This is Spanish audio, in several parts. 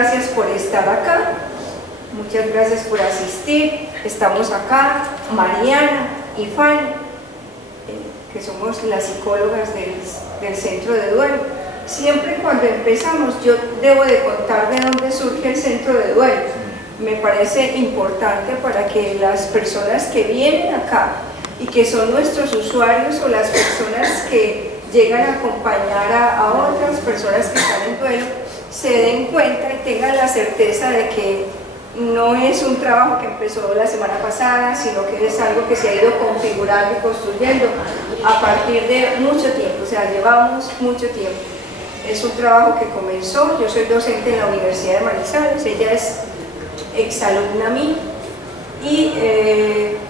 Gracias por estar acá, muchas gracias por asistir. Estamos acá, Mariana y Fanny, que somos las psicólogas del Centro de Duelo. Siempre cuando empezamos yo debo de contar de dónde surge el Centro de Duelo. Me parece importante para que las personas que vienen acá y que son nuestros usuarios o las personas que llegan a acompañar a otras personas que están en duelo se den cuenta y tengan la certeza de que no es un trabajo que empezó la semana pasada, sino que es algo que se ha ido configurando y construyendo a partir de mucho tiempo, o sea, llevamos mucho tiempo. Es un trabajo que comenzó, yo soy docente en la Universidad de Manizales, ella es exalumna mía y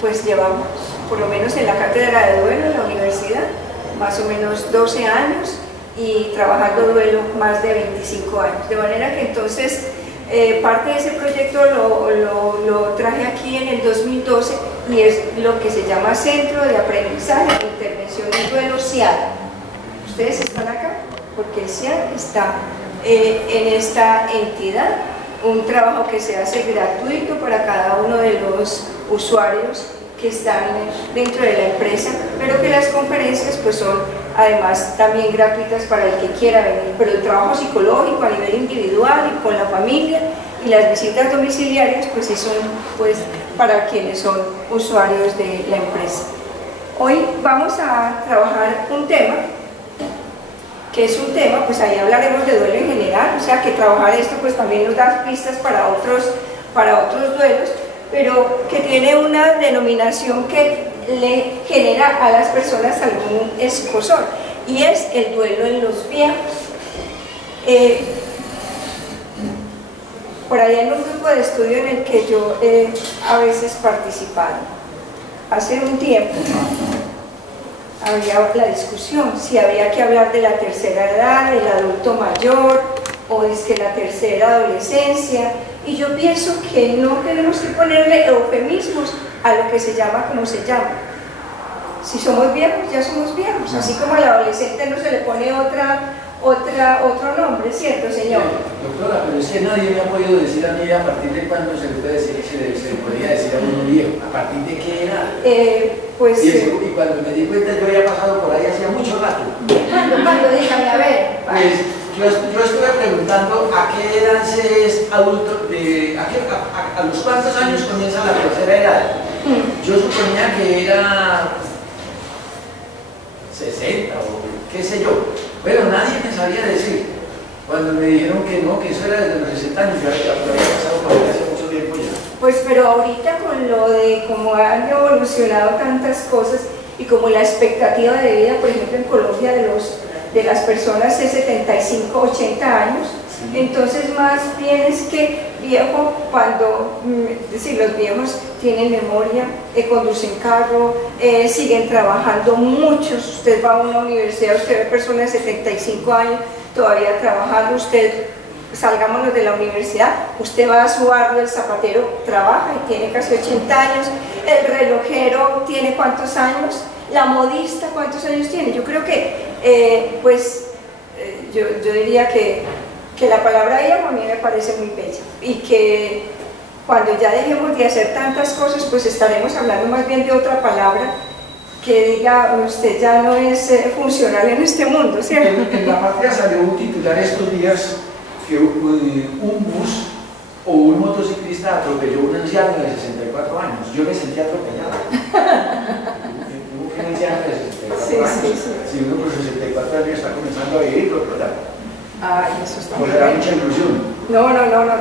pues llevamos, por lo menos en la cátedra de duelo en la universidad, más o menos 12 años y trabajando duelo más de 25 años. De manera que entonces parte de ese proyecto lo traje aquí en el 2012 y es lo que se llama Centro de Aprendizaje e Intervención en Duelo CIAD. Ustedes están acá porque el CIAD está en esta entidad, un trabajo que se hace gratuito para cada uno de los usuarios que están dentro de la empresa, pero que las conferencias pues son además también gratuitas para el que quiera venir, pero el trabajo psicológico a nivel individual y con la familia y las visitas domiciliarias pues sí son pues para quienes son usuarios de la empresa. Hoy vamos a trabajar un tema que es un tema, pues ahí hablaremos de duelo en general, o sea que trabajar esto pues también nos da pistas para otros duelos, pero que tiene una denominación que le genera a las personas algún escozor, y es el duelo en los viejos. Por ahí en un grupo de estudio en el que yo he a veces participado, hace un tiempo, había la discusión si había que hablar de la tercera edad, del adulto mayor, o es que la tercera adolescencia, y yo pienso que no tenemos que ponerle eufemismos a lo que se llama como se llama. Si somos viejos, ya somos viejos, así como al adolescente no se le pone otro nombre, ¿cierto, señor? Doctora, pero es que nadie me ha podido decir a mí a partir de cuándo se le puede decir, se le podría decir a uno viejo, a partir de qué edad. Pues, y cuando me di cuenta yo había pasado por ahí hacía mucho rato. ¿Cuándo? Dígame, a ver. Pues yo estuve preguntando a qué edad se es adulto, a los cuántos años comienza la tercera edad. Yo suponía que era 60 o qué sé yo, pero nadie me sabía decir. Cuando me dijeron que no, que eso era desde los 60 años, yo había pasado por ahí hace mucho tiempo ya. Pues pero ahorita con lo de cómo han evolucionado tantas cosas y como la expectativa de vida, por ejemplo en Colombia de las personas es 75, 80 años, sí. Entonces más bien es que viejo cuando, es decir, los viejos tienen memoria, conducen carro, siguen trabajando muchos, usted va a una universidad, usted ve personas de 75 años todavía trabajando, salgámonos de la universidad, usted va a su barrio, el zapatero trabaja y tiene casi 80 años, el relojero tiene ¿cuántos años? La modista ¿cuántos años tiene? Yo creo que yo diría que la palabra viejo a mí me parece muy bella y que cuando ya dejemos de hacer tantas cosas pues estaremos hablando más bien de otra palabra que diga usted ya no es funcional en este mundo, ¿cierto? En la patria salió un titular estos días que un bus o un motociclista atropelló a un anciano de 64 años. Yo me sentí atropellado. Un anciano de 64 años. Si uno por 64 años está comenzando a vivir, ay, eso está pues era mucha ilusión. No.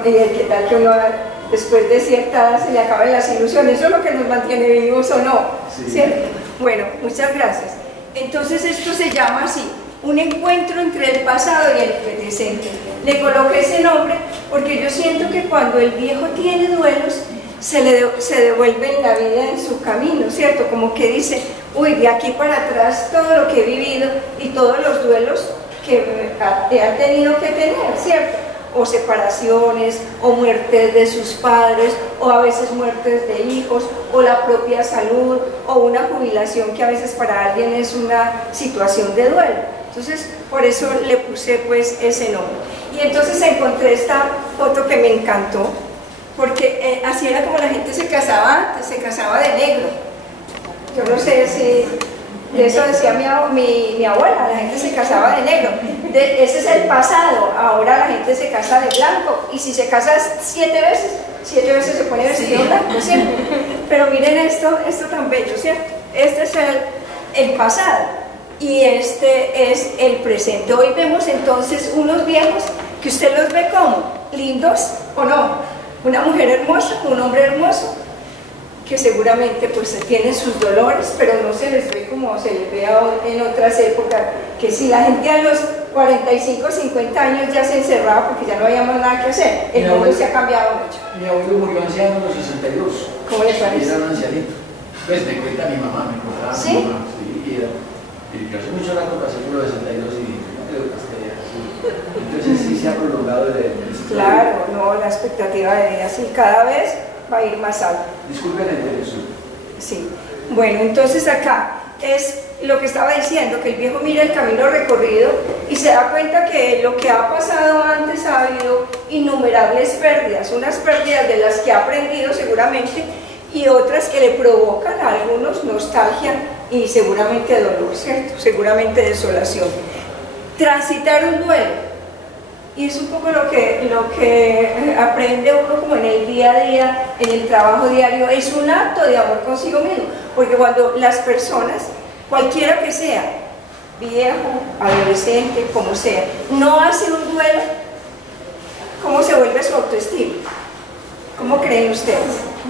Y qué tal que uno después de cierta edad se le acaben las ilusiones. Eso es lo que nos mantiene vivos o no, sí. ¿Cierto? Bueno, muchas gracias. Entonces esto se llama así, un encuentro entre el pasado y el presente. Le coloqué ese nombre porque yo siento que cuando el viejo tiene duelos se devuelve la vida en su camino, ¿cierto? Como que dice, uy, de aquí para atrás todo lo que he vivido y todos los duelos que ha tenido que tener, ¿cierto? O separaciones, o muertes de sus padres, o a veces muertes de hijos, o la propia salud, o una jubilación que a veces para alguien es una situación de duelo. Entonces, por eso le puse pues ese nombre. Y entonces encontré esta foto que me encantó, porque así era como la gente se casaba antes, se casaba de negro. Yo no sé si, eso decía mi abuela, la gente se casaba de negro. Ese es el pasado, ahora la gente se casa de blanco, y si se casa 7 veces se pone vestido blanco, ¿cierto? Pero miren esto tan bello, ¿cierto? Este es el pasado, y este es el presente. Hoy vemos entonces unos viejos que usted los ve como lindos o no, una mujer hermosa, un hombre hermoso, que seguramente pues tienen sus dolores, pero no se les ve como se les ve en otras épocas, que si la gente a los 45, 50 años ya se encerraba porque ya no había más nada que hacer. El mundo se ha cambiado mucho. Mi abuelo murió anciano a los 62. ¿Cómo le parece? Era un ancianito. Pues me cuenta mi mamá, me contaba ¿Sí? mi mamá. Sí, y yo hace mucho rato pasé por los 62 y no creo que esté así. Entonces sí se ha prolongado el Claro, no, la expectativa de vida sí, cada vez va a ir más alta. Disculpen el teléfono. Sí. Bueno, entonces acá es lo que estaba diciendo, que el viejo mira el camino recorrido y se da cuenta que lo que ha pasado antes ha habido innumerables pérdidas, unas pérdidas de las que ha aprendido seguramente y otras que le provocan a algunos nostalgia y seguramente dolor, ¿cierto? Seguramente desolación. Transitar un duelo. Y es un poco lo que aprende uno como en el día a día, en el trabajo diario, es un acto de amor consigo mismo, porque cuando las personas, cualquiera que sea, viejo, adolescente, como sea, no hace un duelo, ¿cómo se vuelve su autoestima? ¿Cómo creen ustedes?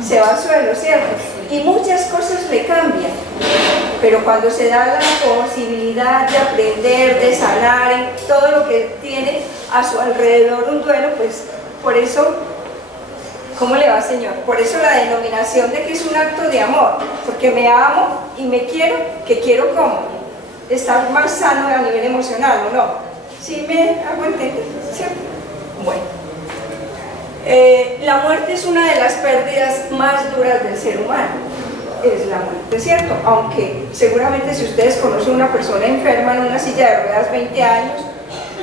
Se va al suelo, ¿cierto? Y muchas cosas le cambian, pero cuando se da la posibilidad de aprender, de sanar en todo lo que tiene a su alrededor un duelo, pues por eso, ¿cómo le va, Señor? Por eso la denominación de que es un acto de amor, porque me amo y me quiero, que quiero como estar más sano a nivel emocional, ¿o no? ¿Sí me hago entender? ¿Cierto? Bueno. La muerte es una de las pérdidas más duras del ser humano, es la muerte, ¿cierto? Aunque seguramente si ustedes conocen a una persona enferma en una silla de ruedas 20 años,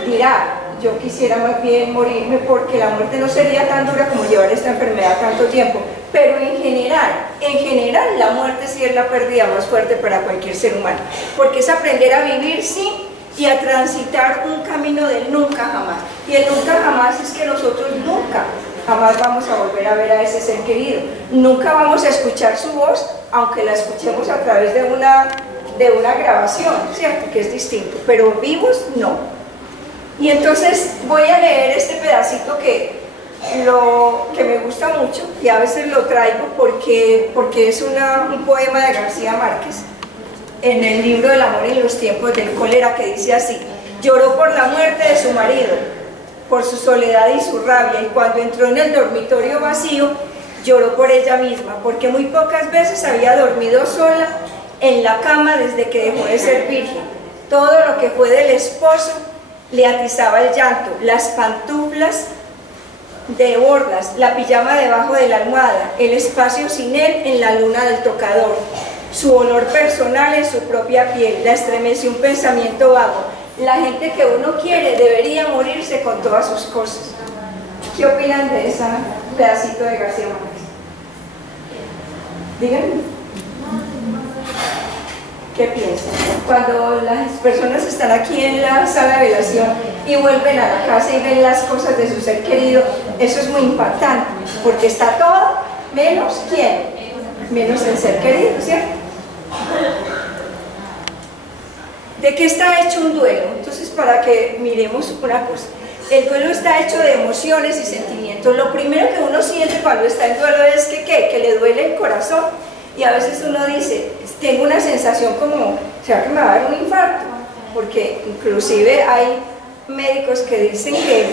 dirá, yo quisiera más bien morirme porque la muerte no sería tan dura como llevar esta enfermedad tanto tiempo, pero en general la muerte sí es la pérdida más fuerte para cualquier ser humano, porque es aprender a vivir sin y a transitar un camino del nunca jamás, y el nunca jamás es que nosotros nunca jamás vamos a volver a ver a ese ser querido, nunca vamos a escuchar su voz, aunque la escuchemos a través de una grabación, ¿cierto? Que es distinto, pero vivos no. Y entonces voy a leer este pedacito que me gusta mucho, y a veces lo traigo porque es un poema de García Márquez, en el libro del amor en los tiempos del cólera, que dice así: lloró por la muerte de su marido, por su soledad y su rabia, y cuando entró en el dormitorio vacío, lloró por ella misma, porque muy pocas veces había dormido sola en la cama desde que dejó de ser virgen. Todo lo que fue del esposo le atizaba el llanto, las pantuflas de borlas, la pijama debajo de la almohada, el espacio sin él en la luna del tocador, su olor personal en su propia piel, la estremeció un pensamiento vago. La gente que uno quiere debería morirse con todas sus cosas. ¿Qué opinan de ese pedacito de García Márquez? Díganme. ¿Qué piensan? Cuando las personas están aquí en la sala de velación y vuelven a la casa y ven las cosas de su ser querido, eso es muy impactante, porque está todo menos ¿quién? Menos el ser querido, ¿cierto? ¿De qué está hecho un duelo? Entonces, para que miremos una cosa, el duelo está hecho de emociones y sentimientos. Lo primero que uno siente cuando está en duelo es que le duele el corazón, y a veces uno dice, tengo una sensación como, ¿será que me va a dar un infarto? Porque inclusive hay médicos que dicen que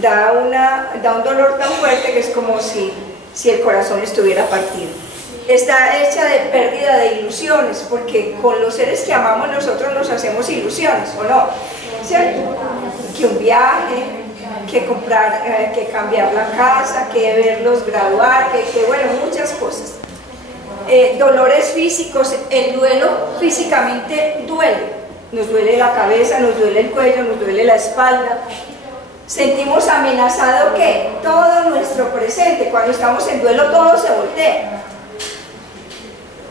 da un dolor tan fuerte que es como si el corazón estuviera partido. Está hecha de pérdida de ilusiones, porque con los seres que amamos nosotros nos hacemos ilusiones, ¿o no? ¿Cierto? Que un viaje, que comprar, que cambiar la casa, que verlos graduar, que bueno, muchas cosas. Dolores físicos, el duelo físicamente duele, nos duele la cabeza, nos duele el cuello, nos duele la espalda. Sentimos amenazado que todo nuestro presente, cuando estamos en duelo todo se voltea.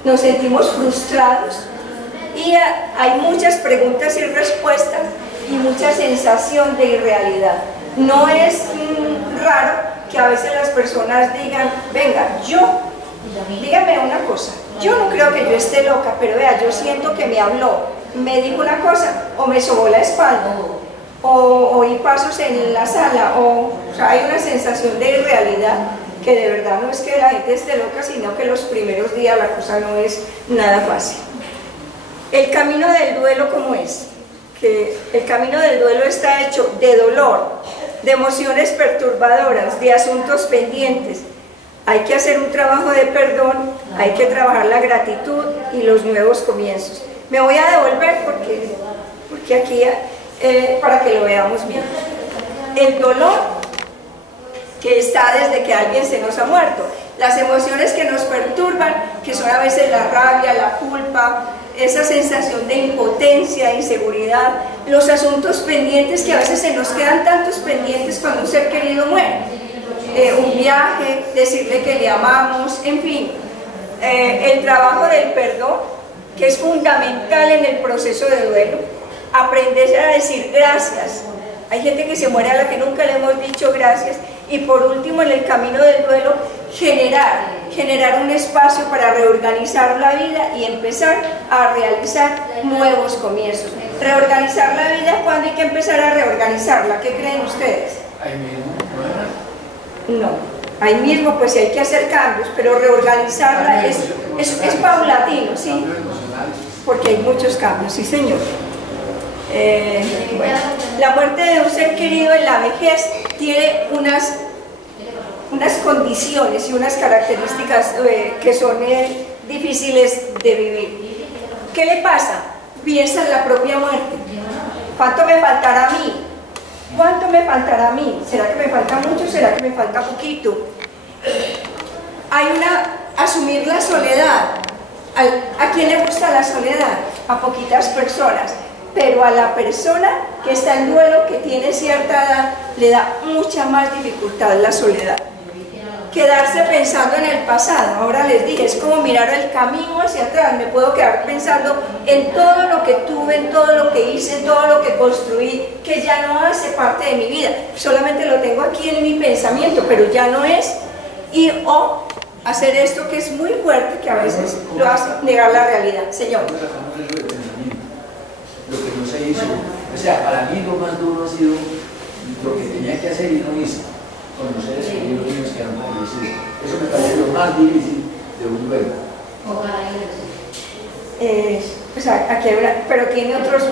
Nos sentimos frustrados y hay muchas preguntas y respuestas y mucha sensación de irrealidad. No es raro que a veces las personas digan, venga, dígame una cosa, yo no creo que yo esté loca, pero vea, yo siento que me habló, me dijo una cosa o me sobó la espalda o oí pasos en la sala, o sea, hay una sensación de irrealidad que de verdad no es que la gente esté loca, sino que los primeros días la cosa no es nada fácil. El camino del duelo, ¿cómo es? Que el camino del duelo está hecho de dolor, de emociones perturbadoras, de asuntos pendientes. Hay que hacer un trabajo de perdón, hay que trabajar la gratitud y los nuevos comienzos. Me voy a devolver porque aquí, para que lo veamos bien. El dolor que está desde que alguien se nos ha muerto, las emociones que nos perturban, que son a veces la rabia, la culpa, esa sensación de impotencia, inseguridad, los asuntos pendientes, que a veces se nos quedan tantos pendientes cuando un ser querido muere, un viaje, decirle que le amamos, en fin, el trabajo del perdón, que es fundamental en el proceso de duelo, aprender a decir gracias. Hay gente que se muere a la que nunca le hemos dicho gracias. Y por último, en el camino del duelo, generar un espacio para reorganizar la vida y empezar a realizar nuevos comienzos. Reorganizar la vida, ¿cuándo hay que empezar a reorganizarla? ¿Qué creen ustedes? Ahí mismo, no, ahí mismo pues sí hay que hacer cambios, pero reorganizarla es paulatino, ¿sí? Porque hay muchos cambios, sí señor. Bueno, la muerte de un ser querido en la vejez tiene unas condiciones y unas características que son difíciles de vivir. ¿Qué le pasa? Piensa en la propia muerte. ¿Cuánto me faltará a mí? ¿Cuánto me faltará a mí? ¿Será que me falta mucho? ¿Será que me falta poquito? Hay asumir la soledad. ¿A quién le gusta la soledad? A poquitas personas. Pero a la persona que está en duelo, que tiene cierta edad, le da mucha más dificultad la soledad. Quedarse pensando en el pasado, ahora les dije, es como mirar el camino hacia atrás, me puedo quedar pensando en todo lo que tuve, en todo lo que hice, en todo lo que construí, que ya no hace parte de mi vida, solamente lo tengo aquí en mi pensamiento, pero ya no es, o hacer esto que es muy fuerte, que a veces lo hace negar la realidad. Señor. Lo que no se hizo, o sea, para mí lo más duro ha sido lo que tenía que hacer y no hice, conocer a los niños que han fallecido. Eso me parece lo más difícil de un duelo. O sea, aquí hay pero tiene otros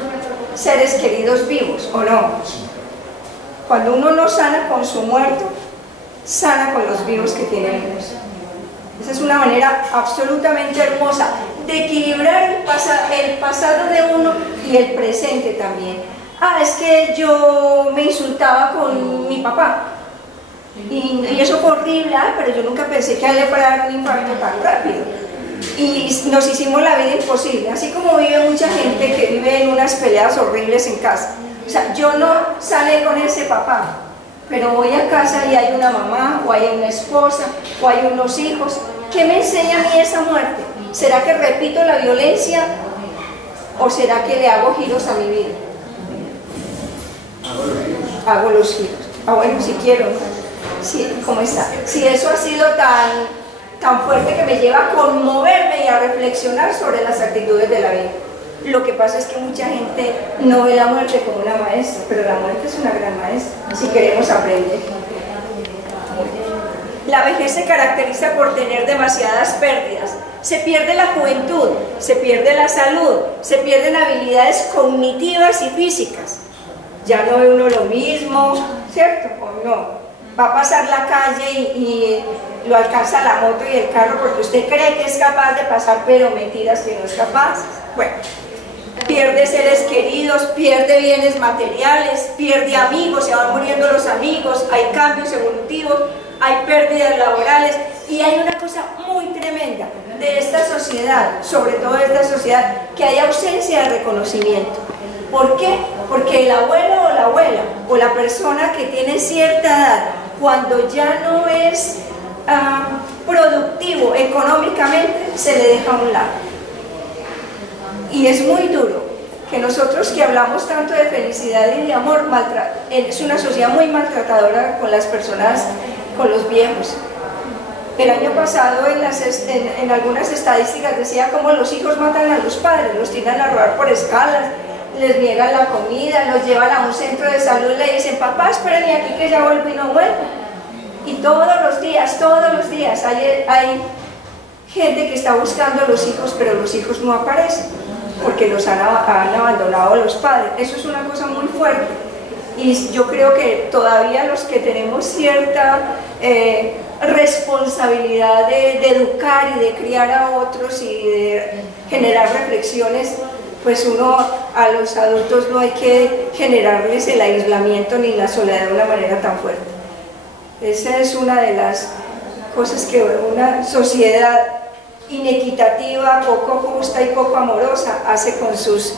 seres queridos vivos, ¿o no? Cuando uno no sana con su muerto, sana con los vivos que tiene vivos. Esa es una manera absolutamente hermosa de equilibrar el pasado de uno y el presente también. Es que yo me insultaba con mi papá y eso fue horrible, pero yo nunca pensé que a él le fuera a dar un infarto tan rápido y nos hicimos la vida imposible, así como vive mucha gente que vive en unas peleas horribles en casa. O sea, yo no salí con ese papá, pero voy a casa y hay una mamá, o hay una esposa, o hay unos hijos. ¿Qué me enseña a mí esa muerte? ¿Será que repito la violencia o será que le hago giros a mi vida? Hago los giros. Bueno, si quiero, sí, ¿cómo está? Si eso ha sido tan fuerte que me lleva a conmoverme y a reflexionar sobre las actitudes de la vida. Lo que pasa es que mucha gente no ve la muerte como una maestra, pero la muerte es una gran maestra, si queremos aprender. La vejez se caracteriza por tener demasiadas pérdidas. Se pierde la juventud, se pierde la salud, se pierden habilidades cognitivas y físicas. Ya no ve uno lo mismo, ¿cierto? ¿O no? Va a pasar la calle y lo alcanza la moto y el carro porque usted cree que es capaz de pasar, pero mentiras que no es capaz. Bueno, pierde seres queridos, pierde bienes materiales, pierde amigos, se van muriendo los amigos, hay cambios evolutivos, hay pérdidas laborales y hay una cosa muy tremenda. de esta sociedad, sobre todo de esta sociedad, que hay ausencia de reconocimiento. ¿Por qué? Porque el abuelo o la abuela, o la persona que tiene cierta edad, cuando ya no es productivo económicamente, se le deja a un lado. Y es muy duro que nosotros que hablamos tanto de felicidad y de amor, es una sociedad muy maltratadora con las personas, con los viejos. El año pasado en algunas estadísticas decía cómo los hijos matan a los padres, los tiran a rodar por escalas, les niegan la comida, los llevan a un centro de salud, le dicen, papá, espérenme aquí que ya vuelvo y no vuelvo. Y todos los días hay gente que está buscando a los hijos, pero los hijos no aparecen, porque los han abandonado los padres. Eso es una cosa muy fuerte. Y yo creo que todavía los que tenemos cierta responsabilidad de educar y de criar a otros y de generar reflexiones, pues a los adultos no hay que generarles el aislamiento ni la soledad de una manera tan fuerte. Esa es una de las cosas que una sociedad inequitativa, poco justa y poco amorosa hace con sus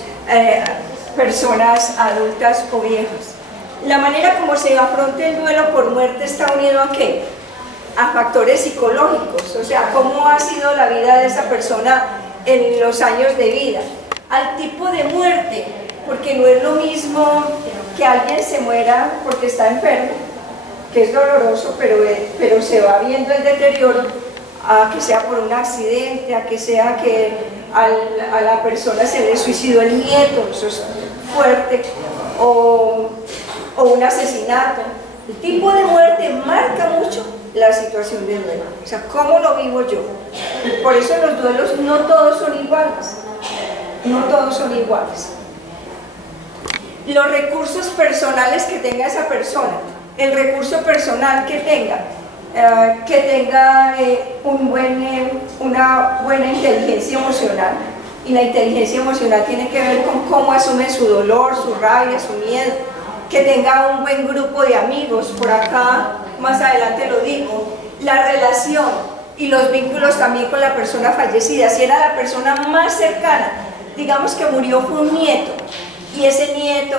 personas adultas o viejas. La manera como se afronta el duelo por muerte está unido ¿a qué? A factores psicológicos, o sea, cómo ha sido la vida de esa persona en los años de vida, al tipo de muerte, porque no es lo mismo que alguien se muera porque está enfermo, que es doloroso, pero se va viendo el deterioro, a que sea por un accidente, a que sea que a la persona se le suicidó el nieto, eso es fuerte, o un asesinato. El tipo de muerte marca mucho la situación del duelo, o sea, cómo lo vivo yo. Por eso los duelos no todos son iguales, no todos son iguales. Los recursos personales que tenga esa persona, el recurso personal que tenga una buena inteligencia emocional, y la inteligencia emocional tiene que ver con cómo asume su dolor, su rabia, su miedo, que tenga un buen grupo de amigos, por acá más adelante lo digo, la relación y los vínculos también con la persona fallecida. Si era la persona más cercana, digamos que murió fue un nieto, y ese nieto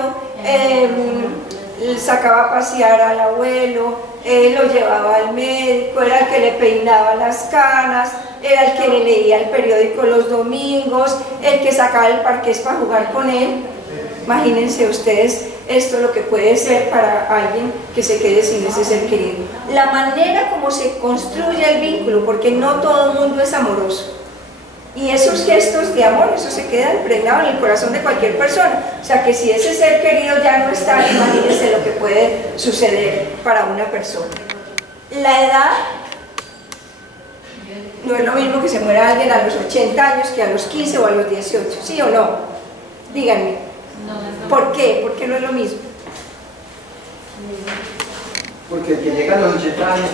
sacaba a pasear al abuelo, lo llevaba al médico, era el que le peinaba las canas, era el que le leía el periódico los domingos, el que sacaba el parqués para jugar con él. Imagínense ustedes esto lo que puede ser para alguien que se quede sin ese ser querido. La manera como se construye el vínculo, porque no todo el mundo es amoroso. Y esos gestos de amor, eso se queda impregnado en el corazón de cualquier persona. O sea que si ese ser querido ya no está, imagínense lo que puede suceder para una persona. La edad, no es lo mismo que se muera alguien a los 80 años que a los 15 o a los 18, ¿sí o no? Díganme. ¿Por qué? ¿Por qué no es lo mismo? Porque el que llega a los 80 años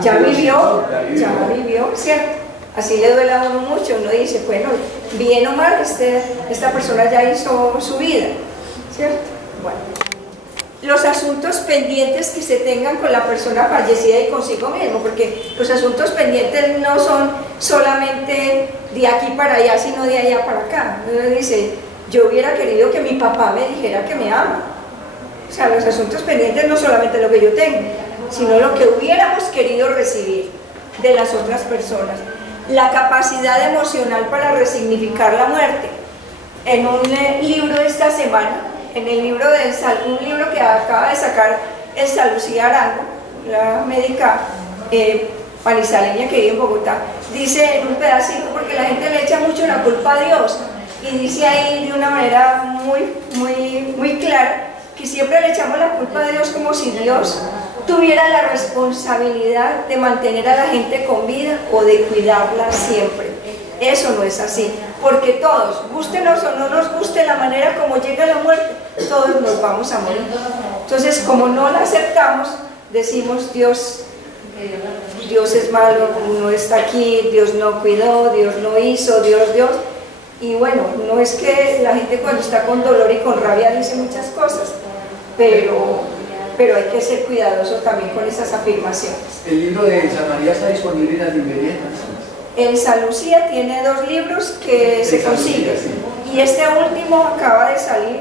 ya vivió, ¿cierto? Así le duele a uno mucho, uno dice, bueno, bien o mal, esta persona ya hizo su vida, ¿cierto? Bueno, los asuntos pendientes que se tengan con la persona fallecida y consigo mismo, porque los asuntos pendientes no son solamente de aquí para allá, sino de allá para acá. Uno dice, yo hubiera querido que mi papá me dijera que me ama. O sea, los asuntos pendientes no solamente lo que yo tengo, sino lo que hubiéramos querido recibir de las otras personas. La capacidad emocional para resignificar la muerte. En un libro de esta semana, en el libro un libro que acaba de sacar Elsa Lucía Arango, la médica manizaleña que vive en Bogotá, dice en un pedacito, porque la gente le echa mucho la culpa a Dios, y dice ahí de una manera muy clara que siempre le echamos la culpa a Dios como si Dios tuviera la responsabilidad de mantener a la gente con vida o de cuidarla siempre. Eso no es así, porque todos, gústenos o no nos guste la manera como llega la muerte, todos nos vamos a morir. Entonces, como no la aceptamos, decimos Dios es malo, no está aquí, Dios no cuidó, Dios no hizo, Dios. Y bueno, no es que la gente cuando está con dolor y con rabia dice muchas cosas, pero hay que ser cuidadoso también con esas afirmaciones. El libro de San María está disponible en las librerías. En San Lucía tiene 2 libros que se consiguen. Y este último acaba de salir,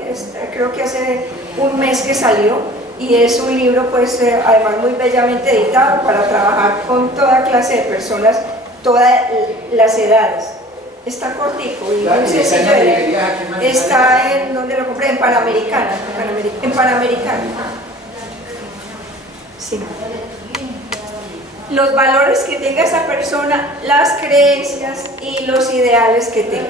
creo que hace un mes que salió, y es un libro pues además muy bellamente editado para trabajar con toda clase de personas, todas las edades. Está cortico y muy sencillo de leer. Está en, ¿dónde lo compré? En Panamericana. En Panamericana. Sí. Los valores que tenga esa persona, las creencias y los ideales que tenga.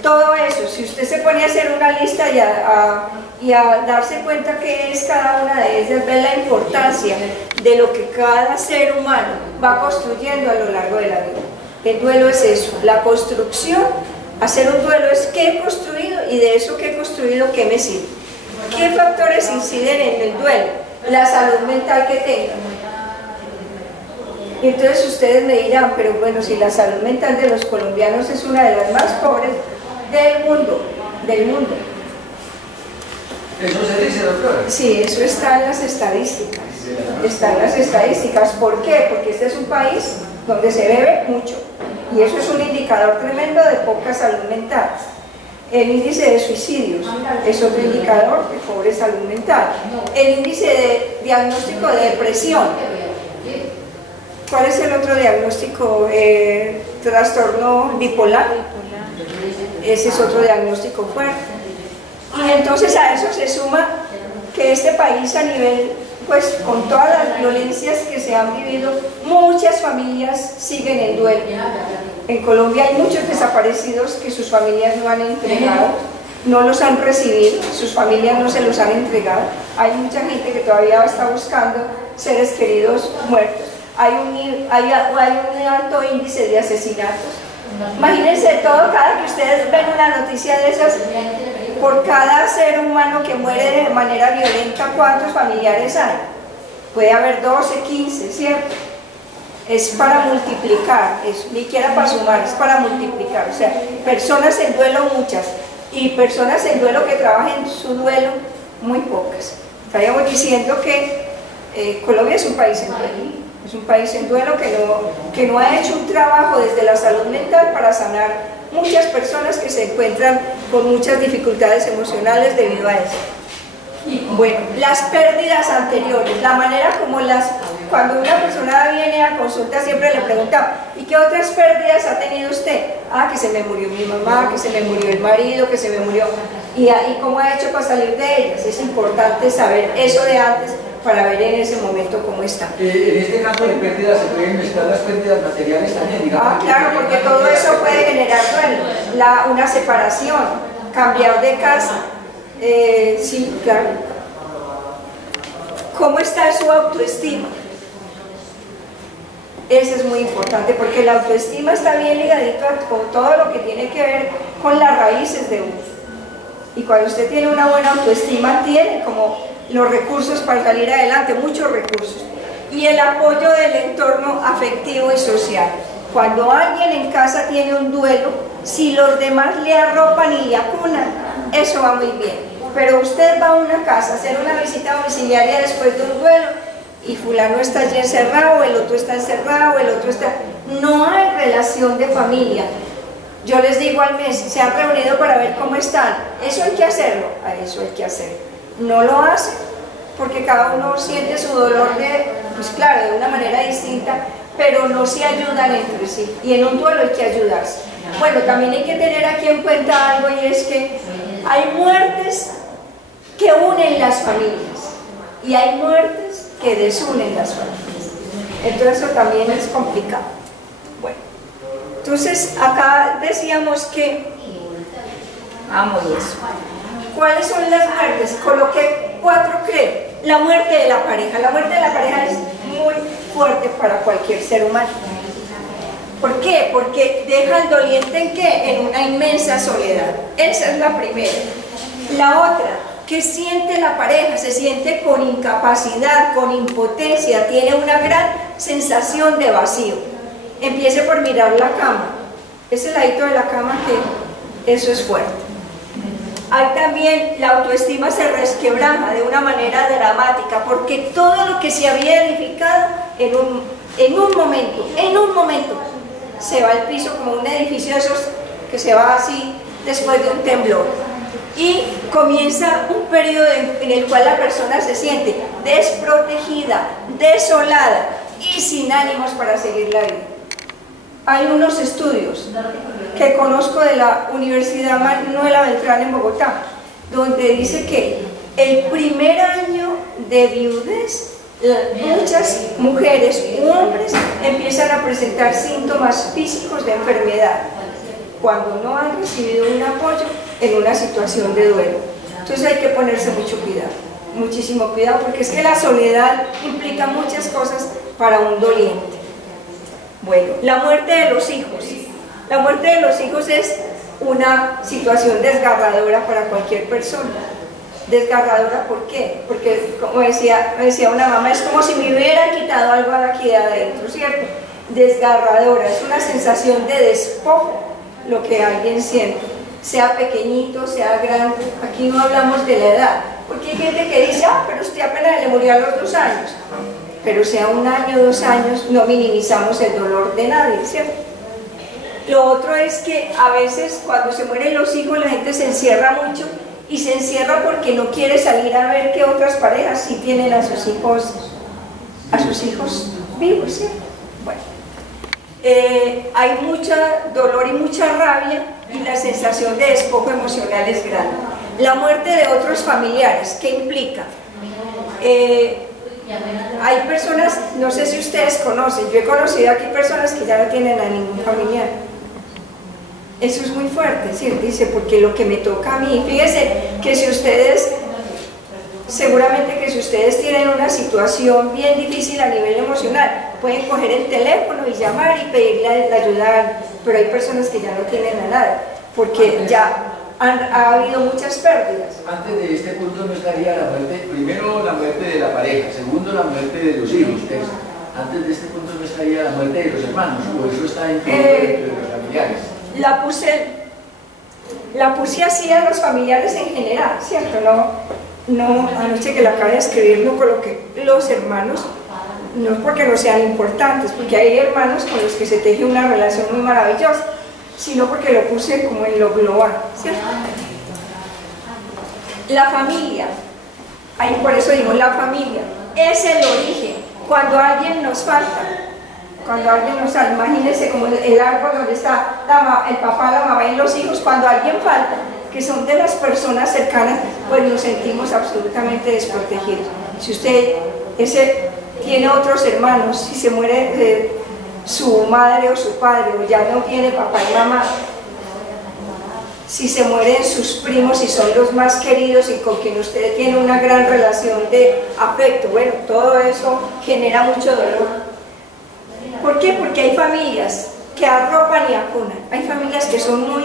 Todo eso, si usted se pone a hacer una lista y a darse cuenta qué es cada una de ellas, ver la importancia de lo que cada ser humano va construyendo a lo largo de la vida. El duelo es eso, la construcción. Hacer un duelo es qué he construido y de eso que he construido, qué me sirve. ¿Qué factores inciden en el duelo? La salud mental que tenga. Y entonces ustedes me dirán, pero bueno, si la salud mental de los colombianos es una de las más pobres del mundo, ¿Eso se dice, doctora? Sí, eso está en las estadísticas. Está en las estadísticas. ¿Por qué? Porque este es un país donde se bebe mucho. Y eso es un indicador tremendo de poca salud mental. El índice de suicidios es otro indicador de pobre salud mental. El índice de diagnóstico de depresión. ¿Cuál es el otro diagnóstico? Trastorno bipolar. Ese es otro diagnóstico fuerte. Y entonces a eso se suma que este país a nivel, pues con todas las violencias que se han vivido, muchas familias siguen en duelo. En Colombia hay muchos desaparecidos que sus familias no han entregado, no los han recibido, sus familias no se los han entregado. Hay mucha gente que todavía está buscando seres queridos muertos. Hay un alto índice de asesinatos. Imagínense todo, cada que ustedes ven una noticia de esas, por cada ser humano que muere de manera violenta, ¿cuántos familiares hay? Puede haber 12, 15, ¿cierto? Es para multiplicar, ni siquiera para sumar, es para multiplicar. O sea, personas en duelo muchas, y personas en duelo que trabajen su duelo muy pocas. Estaríamos diciendo que Colombia es un país en duelo. Es un país en duelo que no ha hecho un trabajo desde la salud mental para sanar muchas personas que se encuentran con muchas dificultades emocionales debido a eso. Bueno, las pérdidas anteriores, la manera como cuando una persona viene a consulta siempre le preguntamos, ¿y qué otras pérdidas ha tenido usted? Ah, que se me murió mi mamá, que se me murió el marido, que se me murió... ¿Y cómo ha hecho para salir de ellas? Es importante saber eso de antes para ver en ese momento cómo está. En este caso de pérdidas se pueden mezclar las pérdidas materiales también, digamos. Ah, claro, porque todo eso puede generar duelo, una separación, cambiar de casa, sí, claro. ¿Cómo está su autoestima? Eso es muy importante, porque la autoestima está bien ligadita con todo lo que tiene que ver con las raíces de uno. Y cuando usted tiene una buena autoestima, tiene como los recursos para salir adelante, muchos recursos. Y el apoyo del entorno afectivo y social. Cuando alguien en casa tiene un duelo, si los demás le arropan y le acunan, eso va muy bien. Pero usted va a una casa a hacer una visita domiciliaria después de un duelo y fulano está allí encerrado, el otro está encerrado, el otro está... No hay relación de familia. Yo les digo al mes, se han reunido para ver cómo están. Eso hay que hacerlo, a eso hay que hacerlo. No lo hacen, porque cada uno siente su dolor pues claro, de una manera distinta, pero no se ayudan entre sí, y en un duelo hay que ayudarse. Bueno, también hay que tener aquí en cuenta algo, y es que hay muertes que unen las familias, y hay muertes que desunen las familias. Entonces eso también es complicado. Bueno, entonces acá decíamos que, vamos a eso. ¿Cuáles son las muertes? Coloqué 4, creo. La muerte de la pareja. La muerte de la pareja es muy fuerte para cualquier ser humano. ¿Por qué? Porque deja al doliente ¿en qué? En una inmensa soledad. Esa es la primera. La otra, ¿qué siente la pareja? Se siente con incapacidad, con impotencia, tiene una gran sensación de vacío. Empiece por mirar la cama. Ese ladito de la cama, que eso es fuerte. Hay también, la autoestima se resquebraja de una manera dramática, porque todo lo que se había edificado en un momento, se va al piso como un edificio de esos que se va así después de un temblor. Y comienza un periodo en el cual la persona se siente desprotegida, desolada y sin ánimos para seguir la vida. Hay unos estudios que conozco de la Universidad Manuela Beltrán en Bogotá, donde dice que el primer año de viudez, muchas mujeres u hombres empiezan a presentar síntomas físicos de enfermedad cuando no han recibido un apoyo en una situación de duelo. Entonces hay que ponerse mucho cuidado, muchísimo cuidado, porque es que la soledad implica muchas cosas para un doliente. Bueno, la muerte de los hijos. La muerte de los hijos es una situación desgarradora para cualquier persona. Desgarradora, ¿por qué? Porque, como me decía una mamá, es como si me hubieran quitado algo de aquí de adentro, ¿cierto? Desgarradora, es una sensación de despojo lo que alguien siente, sea pequeñito, sea grande. Aquí no hablamos de la edad, porque hay gente que dice, pero usted apenas le murió a los 2 años. Pero sea 1 año, 2 años, no minimizamos el dolor de nadie, ¿cierto? Lo otro es que a veces cuando se mueren los hijos la gente se encierra mucho, y se encierra porque no quiere salir a ver que otras parejas sí tienen a sus hijos vivos, ¿cierto? Bueno, hay mucho dolor y mucha rabia, y la sensación de despojo emocional es grande. La muerte de otros familiares, ¿qué implica? Hay personas, no sé si ustedes conocen, yo he conocido aquí personas que ya no tienen a ningún familiar. Eso es muy fuerte, ¿cierto? Dice, porque lo que me toca a mí, fíjense que si ustedes, seguramente que si ustedes tienen una situación bien difícil a nivel emocional, pueden coger el teléfono y llamar y pedirle la ayuda, pero hay personas que ya no tienen a nada, porque ya ha habido muchas pérdidas. Antes de este punto no estaría la muerte, primero la muerte de la pareja, segundo la muerte de los hijos, antes de este punto no estaría la muerte de los hermanos, o eso está incluido dentro de los familiares. La puse así a los familiares en general, ¿cierto? No, anoche que la acabo de escribir no coloqué los hermanos, no porque no sean importantes, porque hay hermanos con los que se teje una relación muy maravillosa, sino porque lo puse como en lo global, ¿cierto? La familia, ahí por eso digo, la familia es el origen. Cuando alguien nos falta, imagínense como el árbol donde está el papá, la mamá y los hijos, cuando alguien falta, que son de las personas cercanas, pues nos sentimos absolutamente desprotegidos. Si usted tiene otros hermanos, si se muere su madre o su padre, o ya no tiene papá y mamá, si se mueren sus primos y son los más queridos y con quien usted tiene una gran relación de afecto, bueno, todo eso genera mucho dolor. ¿Por qué? Porque hay familias que arropan y acunan, hay familias que son muy,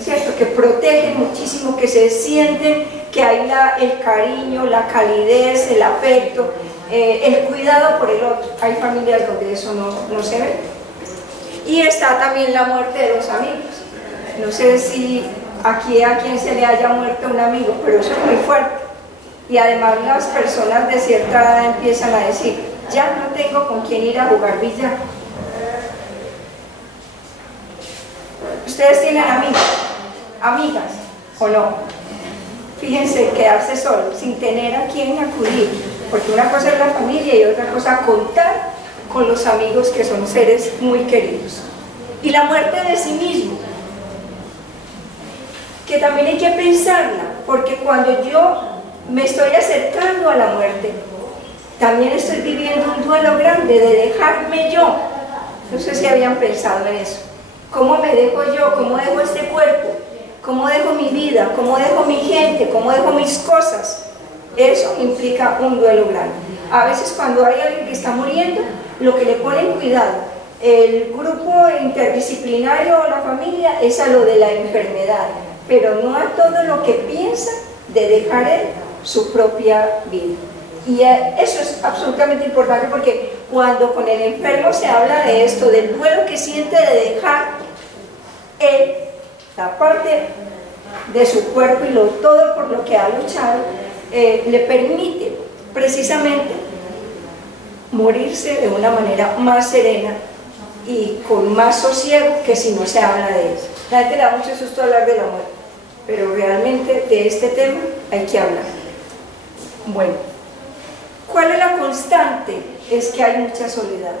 ¿cierto?, que protegen muchísimo, que se sienten que hay el cariño, la calidez, el afecto, el cuidado por el otro. Hay familias donde eso no se ve. Y está también la muerte de los amigos. No sé si aquí a quien se le haya muerto un amigo, pero eso es muy fuerte. Y además las personas de cierta edad empiezan a decir, ya no tengo con quién ir a jugar billar. ¿Ustedes tienen amigos, amigas o no? Fíjense, quedarse solo, sin tener a quién acudir, porque una cosa es la familia y otra cosa contar con los amigos que son seres muy queridos. Y la muerte de sí mismo, que también hay que pensarla, porque cuando yo me estoy acercando a la muerte, también estoy viviendo un duelo grande de dejarme yo. No sé si habían pensado en eso. ¿Cómo me dejo yo? ¿Cómo dejo este cuerpo? ¿Cómo dejo mi vida? ¿Cómo dejo mi gente? ¿Cómo dejo mis cosas? Eso implica un duelo grande. A veces cuando hay alguien que está muriendo, lo que le ponen cuidado, el grupo interdisciplinario o la familia, es a lo de la enfermedad, pero no a todo lo que piensa de dejar él su propia vida. Y eso es absolutamente importante, porque cuando con el enfermo se habla de esto, del duelo que siente de dejar él, la parte de su cuerpo y todo por lo que ha luchado, le permite precisamente morirse de una manera más serena y con más sosiego que si no se habla de eso. La gente le da mucho susto hablar de la muerte, pero realmente de este tema hay que hablar. Bueno, ¿cuál es la constante? Es que hay mucha soledad.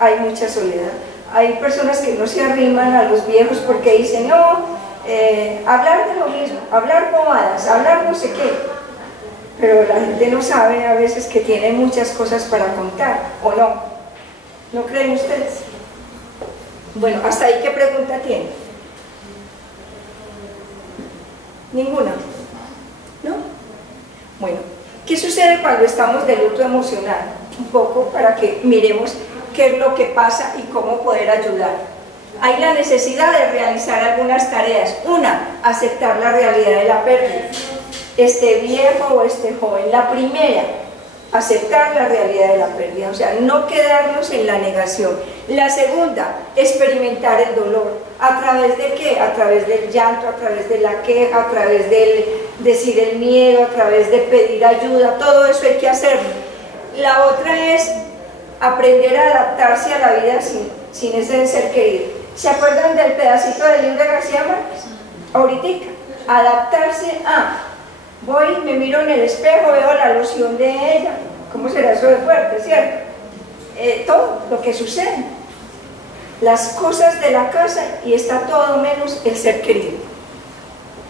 Hay mucha soledad. Hay personas que no se arriman a los viejos porque dicen, no, hablar de lo mismo, hablar bobadas, hablar no sé qué. Pero la gente no sabe a veces que tiene muchas cosas para contar, ¿o no? ¿No creen ustedes? Bueno, hasta ahí, ¿qué pregunta tiene? ¿Ninguna? ¿No? Bueno, ¿qué sucede cuando estamos de luto emocional? Un poco para que miremos qué es lo que pasa y cómo poder ayudar. Hay la necesidad de realizar algunas tareas. Una, aceptar la realidad de la pérdida. Este viejo o este joven. La primera, aceptar la realidad de la pérdida, o sea, no quedarnos en la negación. La segunda, experimentar el dolor. ¿A través de qué? A través del llanto, a través de la queja, a través del decir el miedo, a través de pedir ayuda. Todo eso hay que hacerlo. La otra es aprender a adaptarse a la vida sin ese ser querido. ¿Se acuerdan del pedacito del libro de García Márquez? Ahorita, adaptarse a, voy, me miro en el espejo, veo la loción de ella, ¿cómo será eso de fuerte, cierto? Todo lo que sucede, las cosas de la casa y está todo menos el ser querido.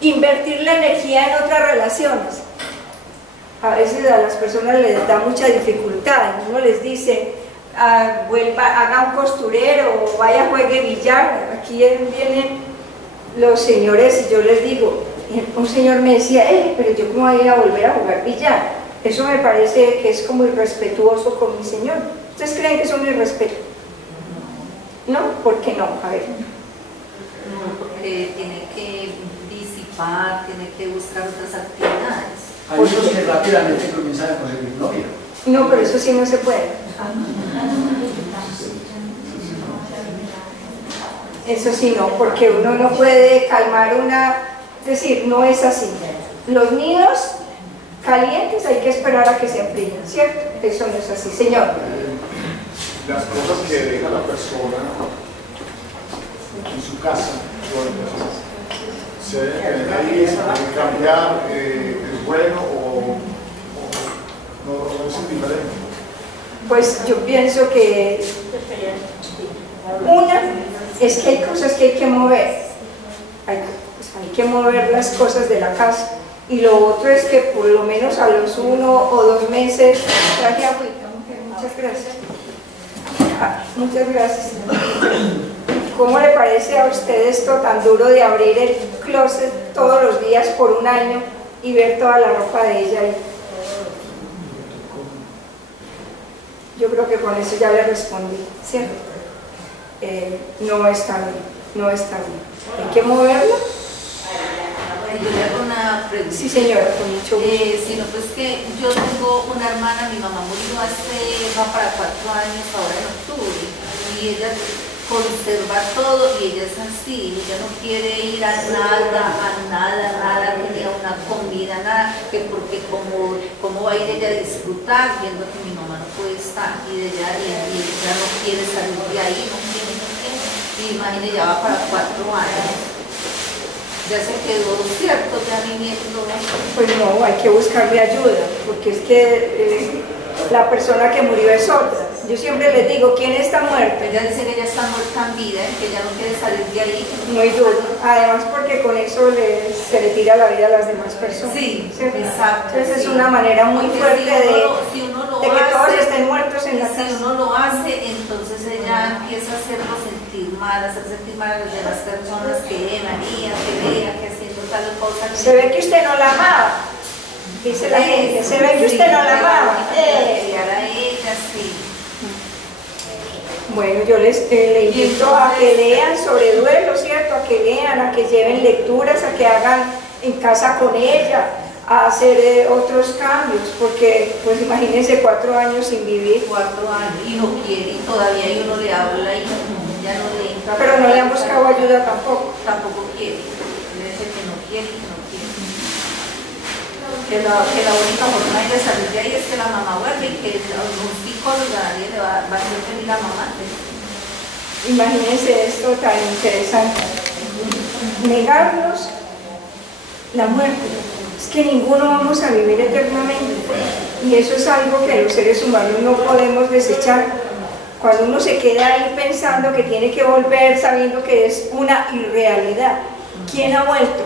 Invertir la energía en otras relaciones. A veces a las personas les da mucha dificultad, uno les dice, haga un costurero o vaya a juegue billar. Aquí vienen los señores y yo les digo, un señor me decía, pero yo cómo voy a ir a volver a jugar billar, eso me parece que es como irrespetuoso con mi señor. ¿Ustedes creen que es un irrespeto? ¿No? ¿Por qué no? A ver. No, porque tiene que disipar, tiene que buscar otras actividades. Hay unos que rápidamente comienzan a conseguir novia. No, pero eso sí no se puede. Eso sí no, porque uno no puede calmar una... Es decir, no es así. Los nidos calientes hay que esperar a que se enfríen, ¿cierto? Eso no es así, señor. Las cosas que deja la persona en su casa, se deben ahí, se pueden cambiar, es bueno o no es indiferente. Pues yo pienso que una es que hay cosas que hay que mover, hay que mover las cosas de la casa, y lo otro es que por lo menos a los 1 o 2 meses traje agüita, mujer, muchas gracias. Muchas gracias. ¿Cómo le parece a usted esto tan duro de abrir el closet todos los días por 1 año y ver toda la ropa de ella ahí? Yo creo que con eso ya le respondí, ¿cierto? No está bien, no está bien. ¿Hay que moverlo? Yo le hago una pregunta. Sí, señora, con mucho gusto. Sino pues que yo tengo una hermana, mi mamá murió va para 4 años, ahora en octubre, y ella conserva todo y ella es así, ella no quiere ir a nada, que ni a una comida, nada, que porque cómo va a ir ella a disfrutar viendo que mi mamá no puede estar y ella no quiere salir de ahí, no quiere. Y imagínate, ya va para 4 años. Ya se quedó, ¿cierto? Ya viviendo. Pues no, hay que buscarle ayuda, porque es que la persona que murió es otra. Yo siempre les digo, ¿quién está muerto? Ella dice que ella está muerta en vida, que ella no quiere salir de ahí. Muy duro. Además porque con eso se le tira la vida a las demás personas. Sí, ¿cierto? exacto. Entonces sí. es una manera muy Porque fuerte si uno lo de que hace, todos estén muertos en la casa. Si uno lo hace, entonces ella empieza a hacerlo sentir mal, a hacer sentir mal a las demás personas que María, que vea, que haciendo tal cosa. Se ve que usted no la amaba, dice la gente, se ve que usted no la amaba. A ella, sí. Bueno, yo le invito a que lean sobre duelo, ¿cierto? A que lean, a que lleven lecturas, a que hagan en casa con ella, a hacer otros cambios, porque pues imagínense 4 años sin vivir. 4 años y no quiere, y todavía uno le habla y ya no le entra. Pero no le han buscado ayuda tampoco. Tampoco quiere, le dice que no quiere y no quiere. Que la única forma de salir de ahí es que la mamá vuelve y que un psicólogo nadie le va a hacer venir a la mamá. Imagínense esto tan interesante. Negarnos la muerte. Es que ninguno vamos a vivir eternamente. Y eso es algo que los seres humanos no podemos desechar. Cuando uno se queda ahí pensando que tiene que volver, sabiendo que es una irrealidad. ¿Quién ha vuelto?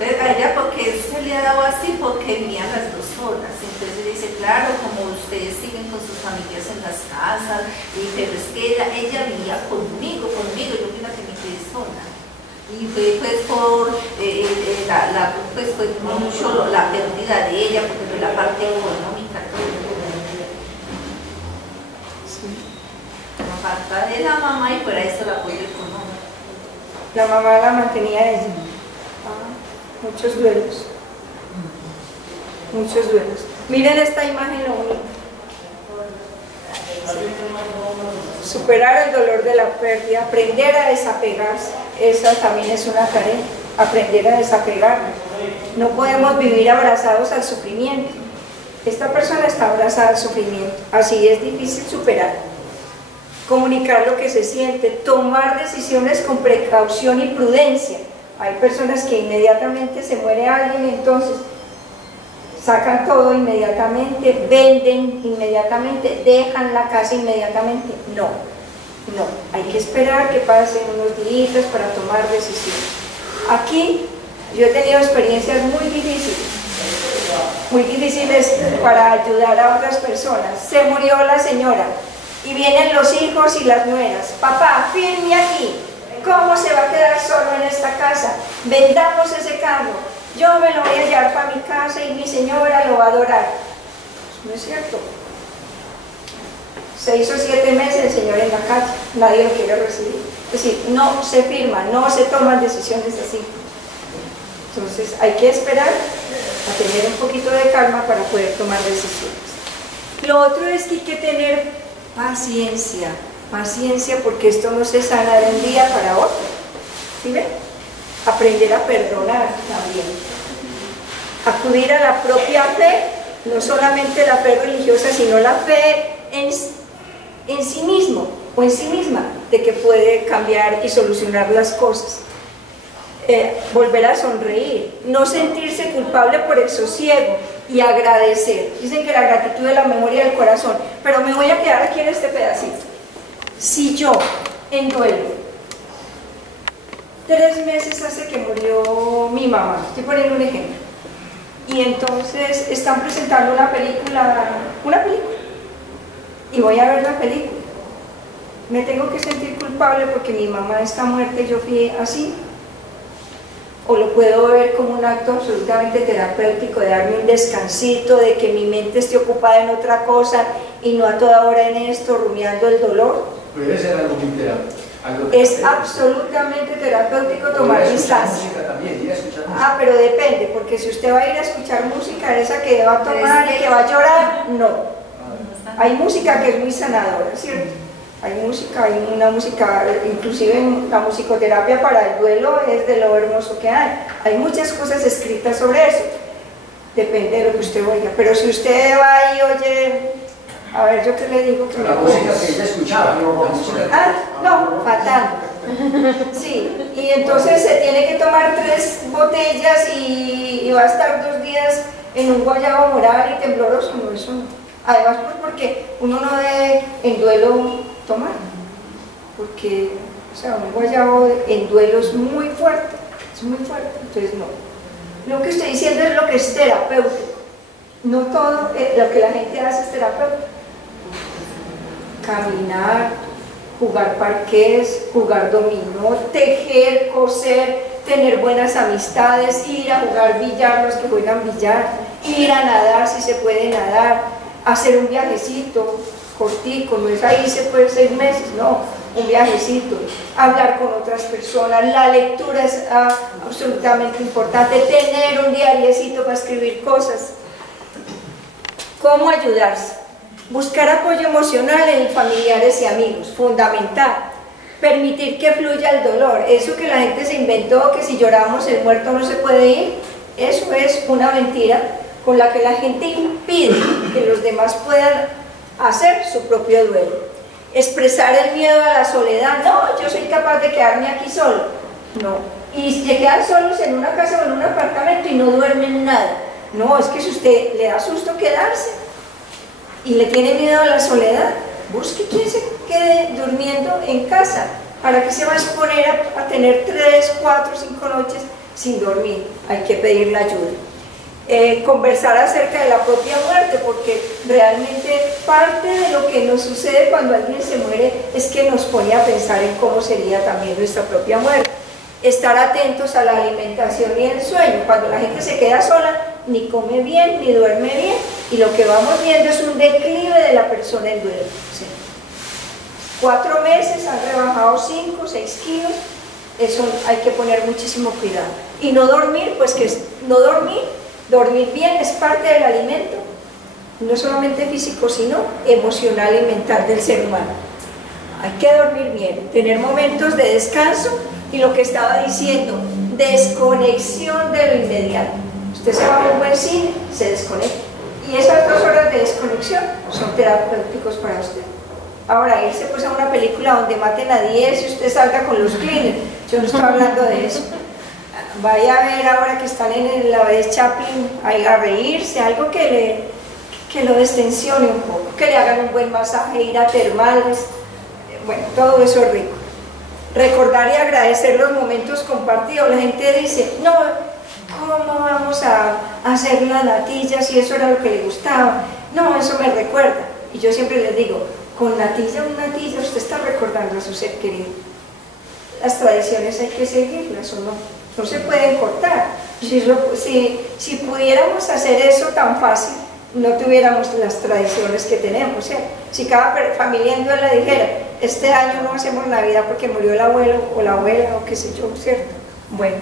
A ella porque se le ha dado así, porque vivían las dos solas. Entonces dice, claro, como ustedes siguen con sus familias en las casas, pero es que ella vivía conmigo, yo fui la que me quedé sola. Y fue pues por pues fue mucho la pérdida de ella, porque fue la parte económica. La falta de la mamá y fuera eso el apoyo económico. La mamá la mantenía a ella. Muchos duelos. Muchos duelos. Miren esta imagen lo único. Superar el dolor de la pérdida, aprender a desapegarse. Esa también es una tarea. Aprender a desapegarnos. No podemos vivir abrazados al sufrimiento. Esta persona está abrazada al sufrimiento. Así es difícil superar. Comunicar lo que se siente, tomar decisiones con precaución y prudencia. Hay personas que inmediatamente se muere alguien, entonces sacan todo inmediatamente, venden inmediatamente, dejan la casa inmediatamente. No, hay que esperar que pasen unos días para tomar decisiones. Aquí yo he tenido experiencias muy difíciles para ayudar a otras personas. Se murió la señora y vienen los hijos y las nueras. Papá, firme aquí. ¿Cómo se va a quedar solo en esta casa? Vendamos ese carro. Yo me lo voy a llevar para mi casa y mi señora lo va a adorar. No es cierto. 6 o 7 meses el señor en la calle, nadie lo quiere recibir. Es decir, no se firma, no se toman decisiones así. Entonces hay que esperar a tener un poquito de calma para poder tomar decisiones. Lo otro es que hay que tener paciencia. Paciencia, porque esto no se sana de un día para otro. ¿Sí ven? Aprender a perdonar también. Acudir a la propia fe, no solamente la fe religiosa, sino la fe en sí mismo o en sí misma, de que puede cambiar y solucionar las cosas. Volver a sonreír, no sentirse culpable por el sosiego y agradecer. Dicen que la gratitud es la memoria del corazón, pero me voy a quedar aquí en este pedacito. Si yo, en duelo, 3 meses hace que murió mi mamá, estoy poniendo un ejemplo, y entonces están presentando una película, y voy a ver la película, me tengo que sentir culpable porque mi mamá está muerta y yo fui así, o lo puedo ver como un acto absolutamente terapéutico de darme un descansito, de que mi mente esté ocupada en otra cosa y no a toda hora en esto, rumiando el dolor. Puede ser algo muy terapéutico. Es absolutamente terapéutico tomar distancia. Pero depende, porque si usted va a ir a escuchar música esa que va a tomar y que va a llorar, no. Hay música que es muy sanadora, ¿cierto? Hay una música, inclusive la musicoterapia para el duelo es de lo hermoso que hay. Hay muchas cosas escritas sobre eso. Depende de lo que usted oiga. Pero si usted va y oye, a ver, yo qué le digo que la música que ella escuchaba, no, fatal. Sí, y entonces se tiene que tomar 3 botellas y va a estar 2 días en un guayabo moral y tembloroso, no, eso no. Además, porque uno no debe en duelo tomar, porque, o sea, un guayabo en duelo es muy fuerte, entonces no. Lo que estoy diciendo es lo que es terapéutico, no todo lo que la gente hace es terapéutico. Caminar, jugar parqués, jugar dominó, tejer, coser, tener buenas amistades, ir a jugar billar, los que juegan billar, ir a nadar si se puede nadar, hacer un viajecito cortico, no es ahí se puede 6 meses, no, un viajecito, hablar con otras personas, la lectura es absolutamente importante, tener un diariecito para escribir cosas. ¿Cómo ayudarse? Buscar apoyo emocional en familiares y amigos, fundamental. Permitir que fluya el dolor, eso que la gente se inventó, que si lloramos el muerto no se puede ir, eso es una mentira con la que la gente impide que los demás puedan hacer su propio duelo. expresar el miedo a la soledad. No, yo soy capaz de quedarme aquí solo. No. Y se quedan solos en una casa o en un apartamento y no duermen nada. No, es que si usted le da susto quedarse y le tiene miedo a la soledad, busque quien se quede durmiendo en casa. ¿Para qué se va a exponer a tener 3, 4, 5 noches sin dormir? Hay que pedirle ayuda. Conversar acerca de la propia muerte, porque realmente parte de lo que nos sucede cuando alguien se muere es que nos pone a pensar en cómo sería también nuestra propia muerte. Estar atentos a la alimentación y el sueño. Cuando la gente se queda sola, ni come bien, ni duerme bien, y lo que vamos viendo es un declive de la persona en duelo. ¿Sí? 4 meses han rebajado 5, 6 kilos, eso hay que poner muchísimo cuidado. Y no dormir, pues que no dormir bien es parte del alimento, no solamente físico, sino emocional y mental del ser humano. Hay que dormir bien, tener momentos de descanso y lo que estaba diciendo, desconexión de lo inmediato. Usted se va a un buen cine, se desconecta. Y esas 2 horas de desconexión son terapéuticos para usted. Ahora, irse pues a una película donde maten a 10 y usted salga con los cleaners, yo no estoy hablando de eso. Vaya a ver ahora que están en la de Chaplin, a reírse, algo que lo destensione un poco, que le hagan un buen masaje, ir a termales, bueno, todo eso es rico. Recordar y agradecer los momentos compartidos. La gente dice, no, ¿cómo vamos a hacer la natilla si eso era lo que le gustaba? No, eso me recuerda. Y yo siempre les digo, con natilla o natilla usted está recordando a su ser querido. Las tradiciones hay que seguirlas o no se pueden cortar. Si pudiéramos hacer eso tan fácil, no tuviéramos las tradiciones que tenemos, ¿cierto? Si cada familia en duelo dijera, este año no hacemos Navidad porque murió el abuelo o la abuela o qué sé yo, ¿cierto? Bueno,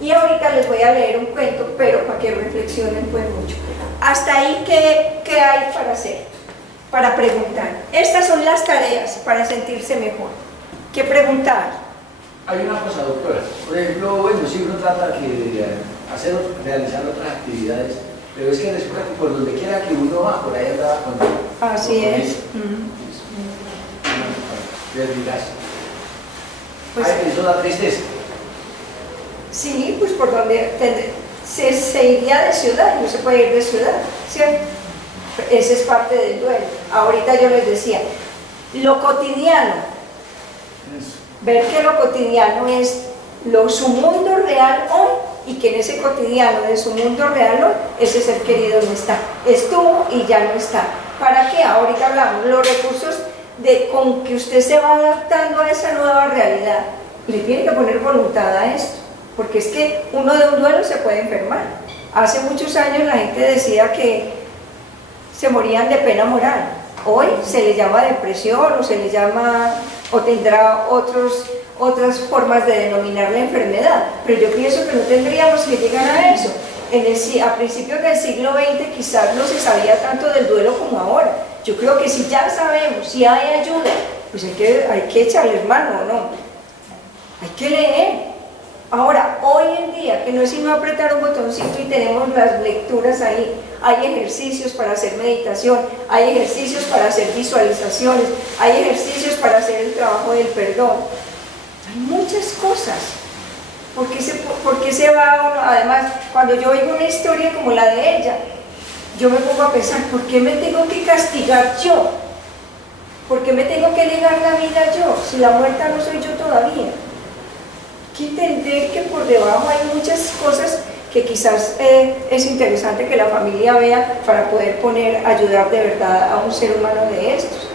y ahorita les voy a leer un cuento, pero para que reflexionen pues mucho. Hasta ahí, ¿qué hay para hacer? Para preguntar. Estas son las tareas para sentirse mejor. ¿Qué preguntar? Hay una cosa, doctora. Por ejemplo, bueno, sí uno trata de realizar otras actividades, pero es que resulta que por donde quiera que uno va, por ahí andaba con... Así es. Pues, eso da tristeza. Sí, pues por donde se iría de ciudad, no se puede ir de ciudad, ¿cierto? Ese es parte del duelo. Ahorita yo les decía, lo cotidiano, ver que lo cotidiano es su mundo real hoy, y que en ese cotidiano de su mundo real hoy, ese ser querido no está. Estuvo y ya no está. ¿Para qué? Ahorita hablamos, los recursos con que usted se va adaptando a esa nueva realidad. Le tiene que poner voluntad a esto, porque es que uno de un duelo se puede enfermar. Hace muchos años la gente decía que se morían de pena moral. Hoy se le llama depresión o se le llama, o tendrá otras formas de denominar la enfermedad, pero yo pienso que no tendríamos que llegar a eso. A principios del siglo XX quizás no se sabía tanto del duelo como ahora. Yo creo que si ya sabemos, si hay ayuda, pues hay que echarles mano, ¿no? Hay que leer. Ahora, hoy en día, que no es sino apretar un botoncito y tenemos las lecturas ahí, hay ejercicios para hacer meditación, hay ejercicios para hacer visualizaciones, hay ejercicios para hacer el trabajo del perdón. Hay muchas cosas. ¿Por qué se va uno? Además, cuando yo oigo una historia como la de ella, yo me pongo a pensar, ¿por qué me tengo que castigar yo? ¿Por qué me tengo que negar la vida yo? Si la muerta no soy yo todavía. Hay que entender que por debajo hay muchas cosas que quizás es interesante que la familia vea para poder ayudar de verdad a un ser humano de estos.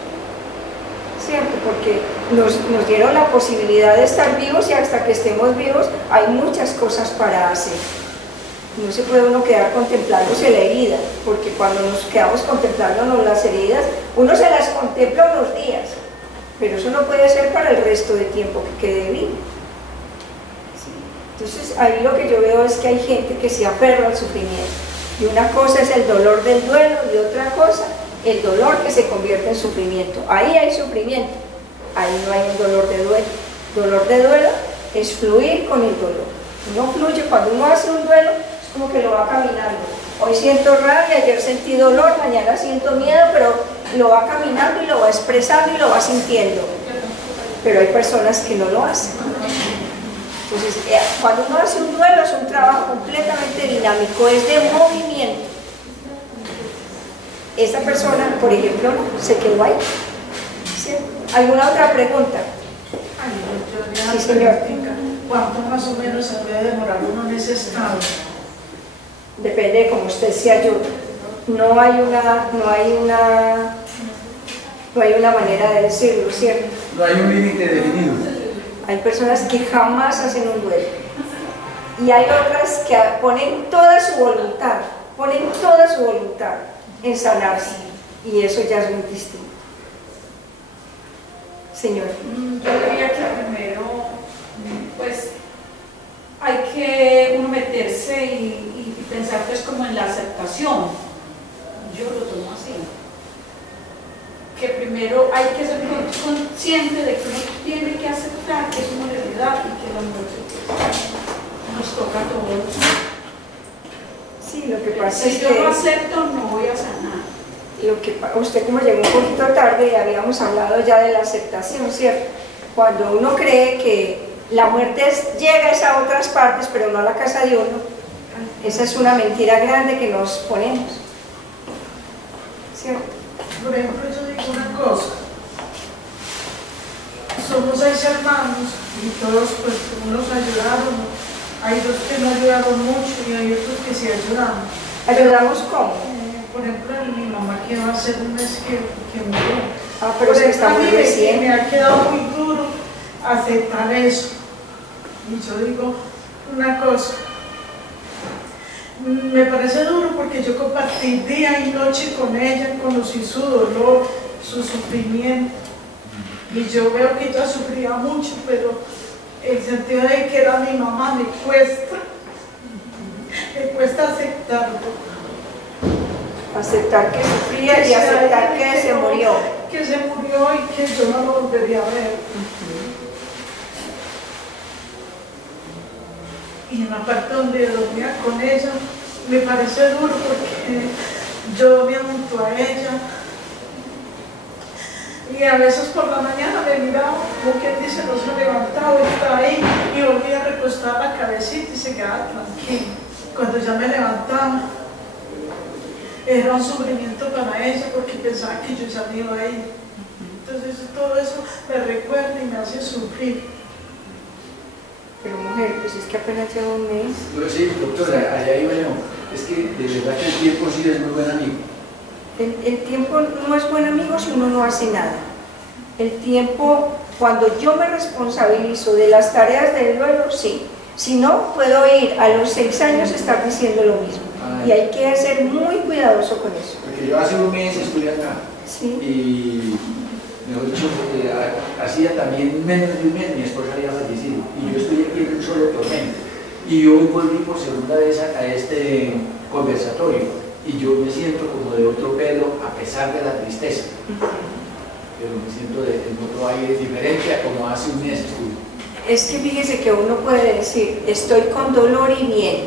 ¿Cierto? Porque nos dieron la posibilidad de estar vivos y hasta que estemos vivos hay muchas cosas para hacer. No se puede uno quedar contemplándose la herida, porque cuando nos quedamos contemplándonos las heridas, uno se las contempla unos días, pero eso no puede ser para el resto de tiempo que quede vivo. ¿Sí? Entonces ahí lo que yo veo es que hay gente que se aferra al sufrimiento, y una cosa es el dolor del duelo y otra cosa el dolor que se convierte en sufrimiento. Ahí hay sufrimiento, ahí no hay un dolor de duelo. Dolor de duelo es fluir con el dolor. Uno fluye, cuando uno hace un duelo, es como que lo va caminando. Hoy siento rabia, ayer sentí dolor, mañana siento miedo, pero lo va caminando y lo va expresando y lo va sintiendo, pero hay personas que no lo hacen. Entonces, cuando uno hace un duelo es un trabajo completamente dinámico, es de movimiento. Esta persona, por ejemplo, se quedó ahí. ¿Sí? ¿Alguna otra pregunta? Sí, señor. ¿Cuánto más o menos se puede demorar uno en ese estado? Depende de cómo usted se ayude. No hay una manera de decirlo, ¿cierto? No hay un límite definido. Hay personas que jamás hacen un duelo. Y hay otras que ponen toda su voluntad en sanarse. Y eso ya es muy distinto. Señor. Yo diría que primero, pues, hay que uno meterse y pensar pues como en la aceptación. Yo lo tomo así. Que primero hay que ser consciente de que uno tiene que aceptar que es una realidad y que la muerte nos toca a todos. Sí, lo que pasa Si es yo que... no acepto, no voy a sanar. Usted, como llegó un poquito tarde, habíamos hablado ya de la aceptación, ¿cierto? Cuando uno cree que la muerte llega a otras partes, pero no a la casa de uno, esa es una mentira grande que nos ponemos, ¿cierto? Por ejemplo, yo digo una cosa. Somos 6 hermanos y todos pues unos ayudaron. Hay dos que no ayudaron mucho y hay otros que sí ayudaron. ¿Ayudamos cómo? Por ejemplo, mi mamá que va a ser un mes que murió. Pero es que está muy a mí recién. me ha quedado muy duro aceptar eso. Y yo digo una cosa. Me parece duro porque yo compartí día y noche con ella, conocí su dolor, su sufrimiento. Y yo veo que ella sufría mucho, pero el sentido de que era mi mamá me cuesta aceptarlo. Aceptar que sufría y aceptar que se murió. Que se murió y que yo no lo volvería a ver. Y en la parte donde dormía con ella, me parece duro porque yo dormía junto a ella. Y a veces por la mañana me miraba, como quien dice, no se levantaba, estaba ahí y volvía a recostar la cabecita y se quedaba tranquila. Cuando ya me levantaba, era un sufrimiento para ella porque pensaba que yo ya me iba a ir. Entonces todo eso me recuerda y me hace sufrir. Pero mujer, pues es que apenas lleva un mes. Sí, doctora, allá iba yo. Es que de verdad que el tiempo sí es muy buen amigo. El tiempo no es buen amigo si uno no hace nada. El tiempo, cuando yo me responsabilizo de las tareas del duelo, sí. Si no, puedo ir a los 6 años estar diciendo lo mismo. Y hay que ser muy cuidadoso con eso. Porque yo hace un mes estuve acá. Sí. Y, mejor dicho, hacía también menos de un mes mi esposa había fallecido. Y yo estoy aquí en un solo tormento. Y hoy volví por segunda vez a este conversatorio. Y yo me siento como de otro pelo a pesar de la tristeza. Pero me siento en otro aire diferente a como hace un mes estuve. Es que fíjese que uno puede decir, estoy con dolor y bien.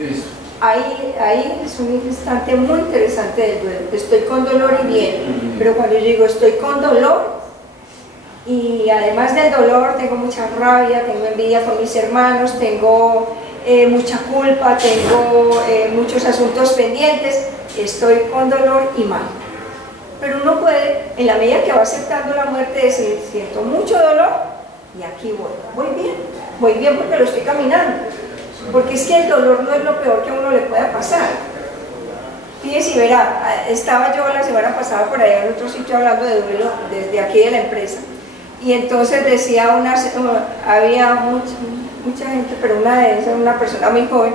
Eso. Ahí es un instante muy interesante del duelo. Estoy con dolor y bien. Pero cuando yo digo estoy con dolor, y además del dolor tengo mucha rabia, tengo envidia con mis hermanos, tengo mucha culpa, tengo muchos asuntos pendientes, estoy con dolor y mal. Pero uno puede, en la medida que va aceptando la muerte, decir, siento mucho dolor y aquí voy bien porque lo estoy caminando. Porque es que el dolor no es lo peor que a uno le pueda pasar. Fíjese y verá, estaba yo la semana pasada por allá en otro sitio hablando de duelo desde aquí de la empresa. Y entonces decía había mucha gente, pero una de esas, una persona muy joven,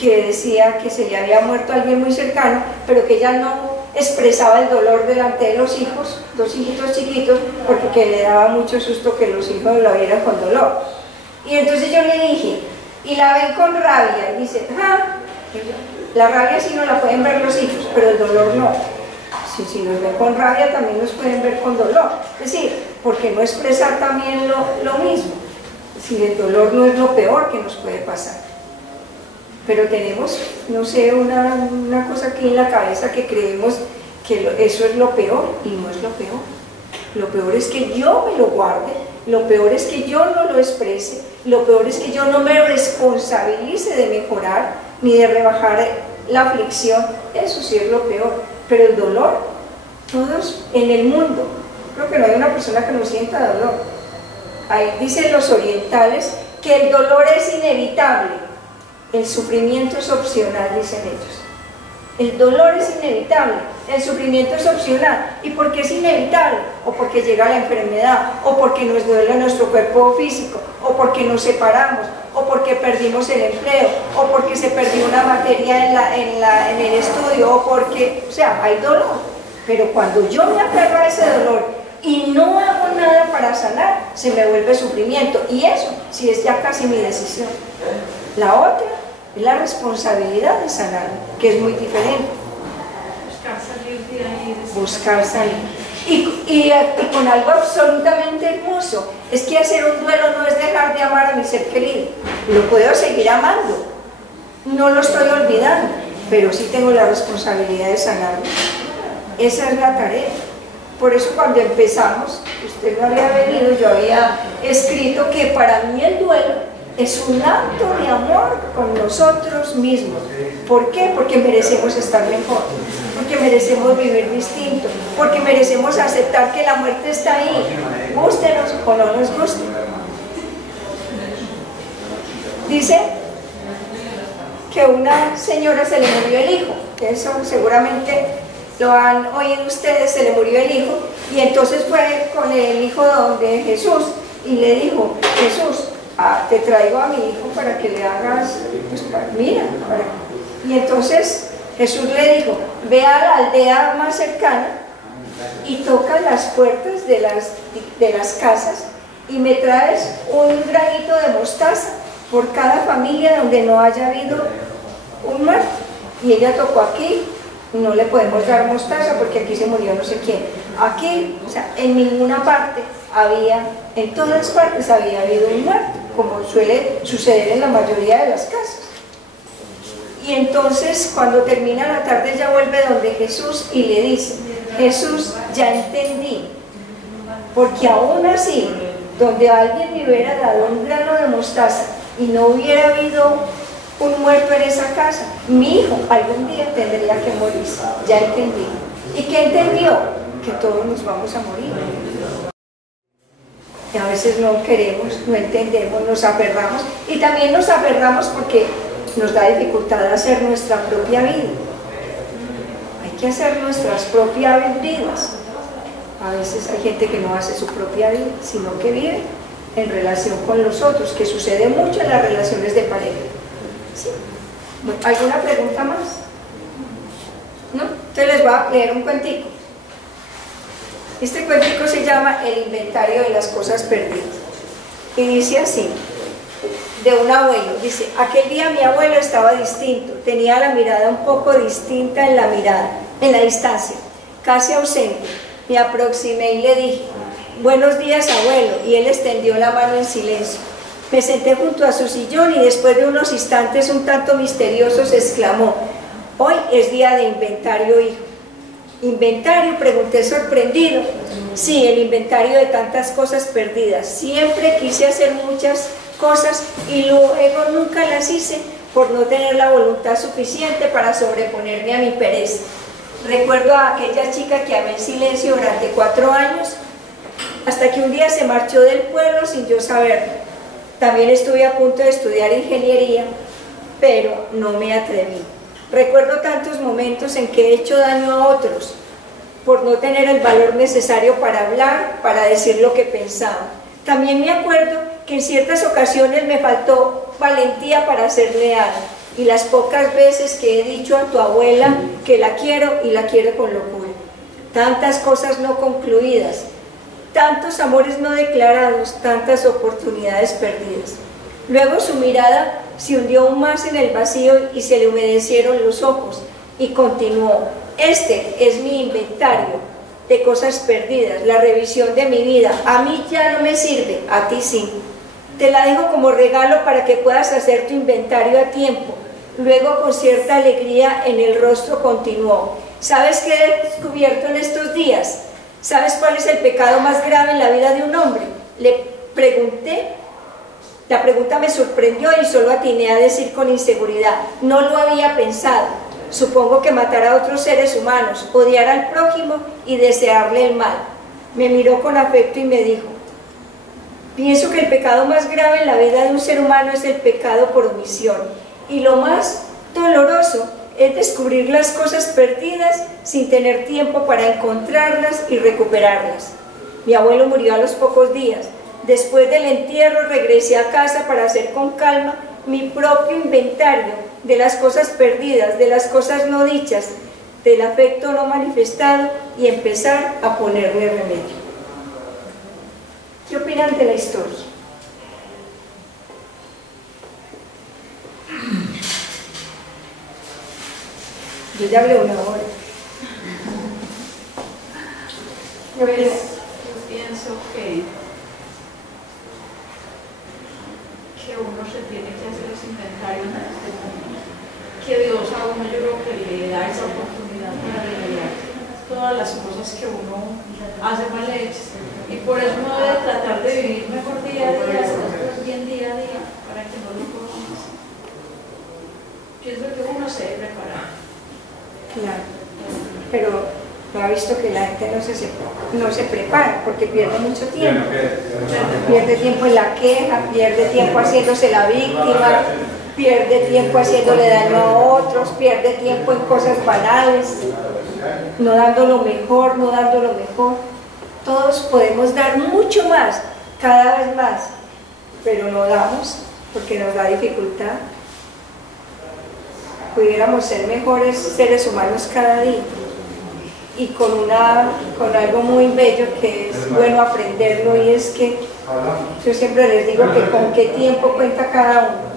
que decía que se le había muerto alguien muy cercano, pero que ella no expresaba el dolor delante de los hijos, 2 hijitos chiquitos, porque que le daba mucho susto que los hijos la vieran con dolor. Y entonces yo le dije, y la ven con rabia, y dice, la rabia sí no la pueden ver los hijos, pero el dolor no. Si nos ven con rabia también nos pueden ver con dolor. Es decir, ¿por qué no expresar también lo mismo? Si el dolor no es lo peor que nos puede pasar. Pero tenemos, no sé, una cosa aquí en la cabeza que creemos que eso es lo peor, y no es lo peor. Lo peor es que yo me lo guarde, lo peor es que yo no lo exprese, lo peor es que yo no me responsabilice de mejorar, ni de rebajar la aflicción. Eso sí es lo peor. Pero el dolor, todos en el mundo, creo que no hay una persona que no sienta dolor. Ahí dicen los orientales que el dolor es inevitable, el sufrimiento es opcional, dicen ellos. El dolor es inevitable, el sufrimiento es opcional. ¿Y por qué es inevitable? O porque llega la enfermedad, o porque nos duele nuestro cuerpo físico, o porque nos separamos, o porque perdimos el empleo, o porque se perdió una materia en el estudio, o porque, o sea, hay dolor. Pero cuando yo me aferro a ese dolor y no hago nada para sanar, se me vuelve sufrimiento. Y eso sí es ya casi mi decisión. La otra es la responsabilidad de sanar, que es muy diferente. Buscar salir de ahí. Buscar salir. Y con algo absolutamente hermoso, es que hacer un duelo no es dejar de amar a mi ser querido. Lo puedo seguir amando, no lo estoy olvidando, pero sí tengo la responsabilidad de sanarlo. Esa es la tarea. Por eso cuando empezamos, usted no había venido, yo había escrito que para mí el duelo es un acto de amor con nosotros mismos. ¿Por qué? Porque merecemos estar mejor, porque merecemos vivir distinto, porque merecemos aceptar que la muerte está ahí, gústenos o no nos guste. Dice que a una señora se le murió el hijo, eso seguramente lo han oído ustedes, se le murió el hijo, y entonces fue con el hijo de Jesús y le dijo: Jesús, te traigo a mi hijo para que le hagas, pues mira, y entonces Jesús le dijo: ve a la aldea más cercana y toca las puertas de las casas y me traes un granito de mostaza por cada familia donde no haya habido un muerto. Y ella tocó aquí, no le podemos dar mostaza porque aquí se murió no sé quién. Aquí, o sea, en ninguna parte había, en todas partes había habido un muerto, como suele suceder en la mayoría de las casas. Y entonces cuando termina la tarde ella vuelve donde Jesús y le dice: Jesús, ya entendí, porque aún así, donde alguien me hubiera dado un grano de mostaza y no hubiera habido un muerto en esa casa, mi hijo algún día tendría que morirse. Ya entendí. ¿Y qué entendió? Que todos nos vamos a morir. Y a veces no queremos, no entendemos, nos aferramos, y también nos aferramos porque nos da dificultad hacer nuestra propia vida. Hay que hacer nuestras propias vidas. A veces hay gente que no hace su propia vida, sino que vive en relación con los otros, que sucede mucho en las relaciones de pareja. ¿Sí? ¿Alguna pregunta más? ¿No? Entonces les voy a leer un cuentico. Este cuentico se llama El inventario de las cosas perdidas. Y dice así, de un abuelo, dice: aquel día mi abuelo estaba distinto, tenía la mirada un poco distinta en la distancia, casi ausente. Me aproximé y le dije: buenos días, abuelo, y él extendió la mano en silencio. Me senté junto a su sillón y después de unos instantes un tanto misteriosos exclamó: hoy es día de inventario, hijo. ¿Inventario?, pregunté sorprendido. Sí, el inventario de tantas cosas perdidas. Siempre quise hacer muchas cosas y luego nunca las hice por no tener la voluntad suficiente para sobreponerme a mi pereza. Recuerdo a aquella chica que amé en silencio durante 4 años, hasta que un día se marchó del pueblo sin yo saberlo. También estuve a punto de estudiar ingeniería, pero no me atreví. Recuerdo tantos momentos en que he hecho daño a otros por no tener el valor necesario para hablar, para decir lo que pensaba. También me acuerdo que en ciertas ocasiones me faltó valentía para ser leal, y las pocas veces que he dicho a tu abuela que la quiero, y la quiero con locura. Tantas cosas no concluidas, tantos amores no declarados, tantas oportunidades perdidas. Luego su mirada se hundió aún más en el vacío y se le humedecieron los ojos, y continuó: este es mi inventario de cosas perdidas, la revisión de mi vida. A mí ya no me sirve, a ti sí. Te la dejo como regalo para que puedas hacer tu inventario a tiempo. Luego, con cierta alegría en el rostro, continuó: ¿sabes qué he descubierto en estos días? ¿Sabes cuál es el pecado más grave en la vida de un hombre? Le pregunté. La pregunta me sorprendió y solo atiné a decir con inseguridad: no lo había pensado. Supongo que matar a otros seres humanos, odiar al prójimo y desearle el mal. Me miró con afecto y me dijo: pienso que el pecado más grave en la vida de un ser humano es el pecado por omisión, y lo más doloroso es descubrir las cosas perdidas sin tener tiempo para encontrarlas y recuperarlas. Mi abuelo murió a los pocos días. Después del entierro regresé a casa para hacer con calma mi propio inventario de las cosas perdidas, de las cosas no dichas, del afecto no manifestado, y empezar a ponerle remedio. ¿Qué opinan de la historia? Yo ya hablé una hora. Yo pienso que uno se tiene que hacer ese inventario en este momento. Que Dios a uno, yo creo que le da esa oportunidad para revelar todas las cosas que uno hace mal hechas. Y por eso uno debe tratar de vivir mejor día a día, hacer las cosas bien día a día, para que no lo podamos hacer. Pienso que uno se debe preparar. Claro, pero no ha visto que la gente no se prepara porque pierde mucho tiempo. Pierde tiempo en la queja, pierde tiempo haciéndose la víctima, pierde tiempo haciéndole daño a otros, pierde tiempo en cosas banales, no dando lo mejor, no dando lo mejor. Todos podemos dar mucho más, cada vez más, pero no damos porque nos da dificultad. Pudiéramos ser mejores seres humanos cada día, y con algo muy bello que es bueno aprenderlo, y es que yo siempre les digo que con qué tiempo cuenta cada uno.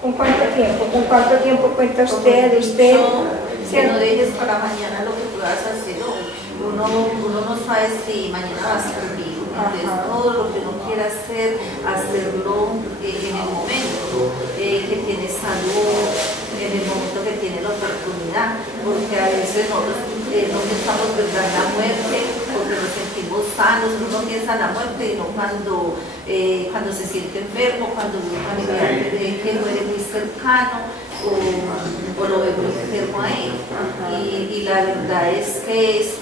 ¿Con cuánto tiempo? ¿Con cuánto tiempo cuenta usted? Que no dejes para mañana lo que puedas hacer hoy. Uno no sabe si mañana va a estar vivo. Entonces, todo lo que uno quiera hacer, hacerlo en el momento que tiene salud, en el momento que tiene la oportunidad, porque a veces nosotros no pensamos verdad en la muerte, porque nos sentimos sanos, uno piensa en la muerte y no cuando se siente enfermo, cuando un familiar que muere muy cercano, o lo ve muy enfermo a él. Y la verdad es que es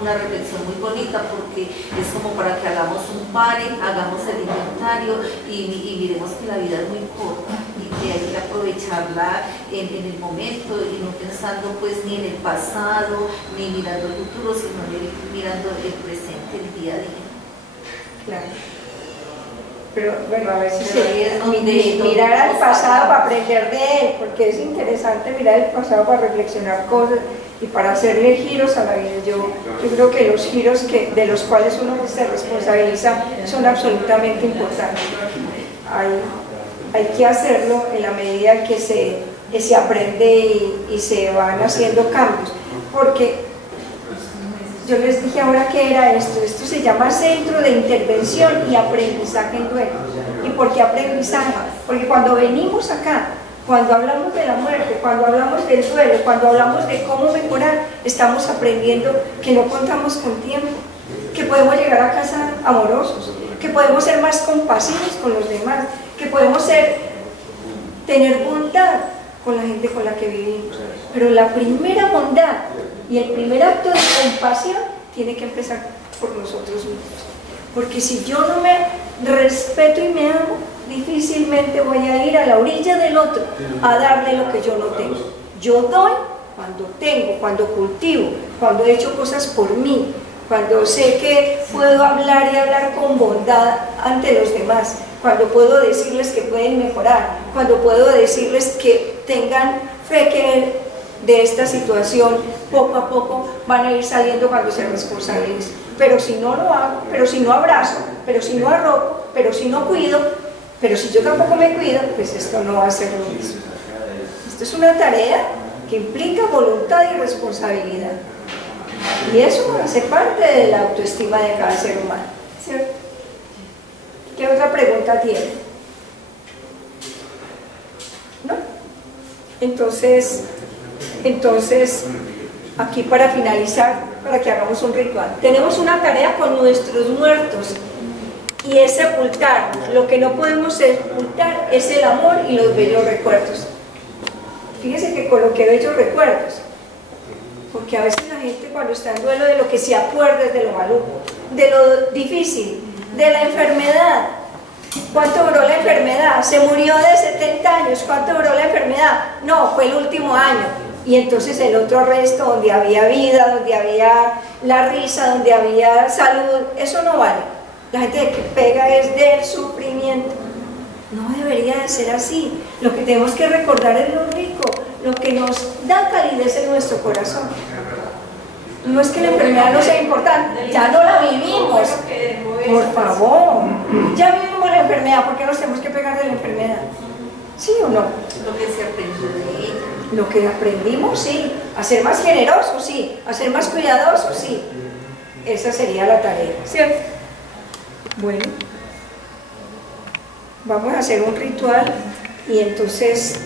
una reflexión muy bonita, porque es como para que hagamos un pare, hagamos el inventario y miremos que la vida es muy corta y que hay que aprovecharla en el momento, y no pensando pues ni en el pasado ni mirando el futuro, sino mirando el presente, el día a día. Claro. Pero bueno, a veces mirar al pasado para aprender de él, porque es interesante mirar el pasado para reflexionar cosas y para hacerle giros a la vida. Yo creo que los giros de los cuales uno se responsabiliza son absolutamente importantes. Hay que hacerlo en la medida que se aprende y se van haciendo cambios, porque yo les dije ahora qué era esto. Esto se llama Centro de Intervención y Aprendizaje en Duelo. ¿Y por qué aprendizaje? Porque cuando venimos acá, cuando hablamos de la muerte, cuando hablamos del duelo, cuando hablamos de cómo mejorar, estamos aprendiendo que no contamos con tiempo, que podemos llegar a casa amorosos, que podemos ser más compasivos con los demás, que podemos tener bondad con la gente con la que vivimos. Pero la primera bondad y el primer acto de compasión tiene que empezar por nosotros mismos. Porque si yo no me respeto y me amo, difícilmente voy a ir a la orilla del otro a darle lo que yo no tengo. Yo doy cuando tengo, cuando cultivo, cuando he hecho cosas por mí, cuando sé que puedo hablar y hablar con bondad ante los demás, cuando puedo decirles que pueden mejorar, cuando puedo decirles que tengan fe que de esta situación poco a poco van a ir saliendo cuando se responsabilicen. Pero si no lo hago, pero si no abrazo, pero si no arropo, pero si no cuido, pero si yo tampoco me cuido, pues esto no va a ser lo mismo. Esto es una tarea que implica voluntad y responsabilidad, y eso hace parte de la autoestima de cada ser humano, ¿cierto? ¿Qué otra pregunta tiene? ¿No? Entonces, aquí para finalizar, para que hagamos un ritual, tenemos una tarea con nuestros muertos y es sepultar. Lo que no podemos sepultar es el amor y los bellos recuerdos. Fíjense que coloqué bellos recuerdos, porque a veces la gente cuando está en duelo de lo que se acuerda es de lo maluco, de lo difícil, de la enfermedad. ¿Cuánto duró la enfermedad? ¿Se murió de 70 años? ¿Cuánto duró la enfermedad? No, fue el último año. Y entonces el otro resto, donde había vida, donde había la risa, donde había salud, eso no vale. La gente que pega es del sufrimiento. No debería de ser así. Lo que tenemos que recordar es lo rico, lo que nos da calidez en nuestro corazón. No es que la enfermedad no sea importante, ya no la vivimos. Por favor, ya vivimos la enfermedad, ¿por qué nos tenemos que pegar de la enfermedad? ¿Sí o no? Lo que se aprendió de ella. Lo que aprendimos, sí. A ser más generosos, sí. A ser más cuidadosos, sí. Esa sería la tarea, ¿cierto? Bueno, vamos a hacer un ritual y entonces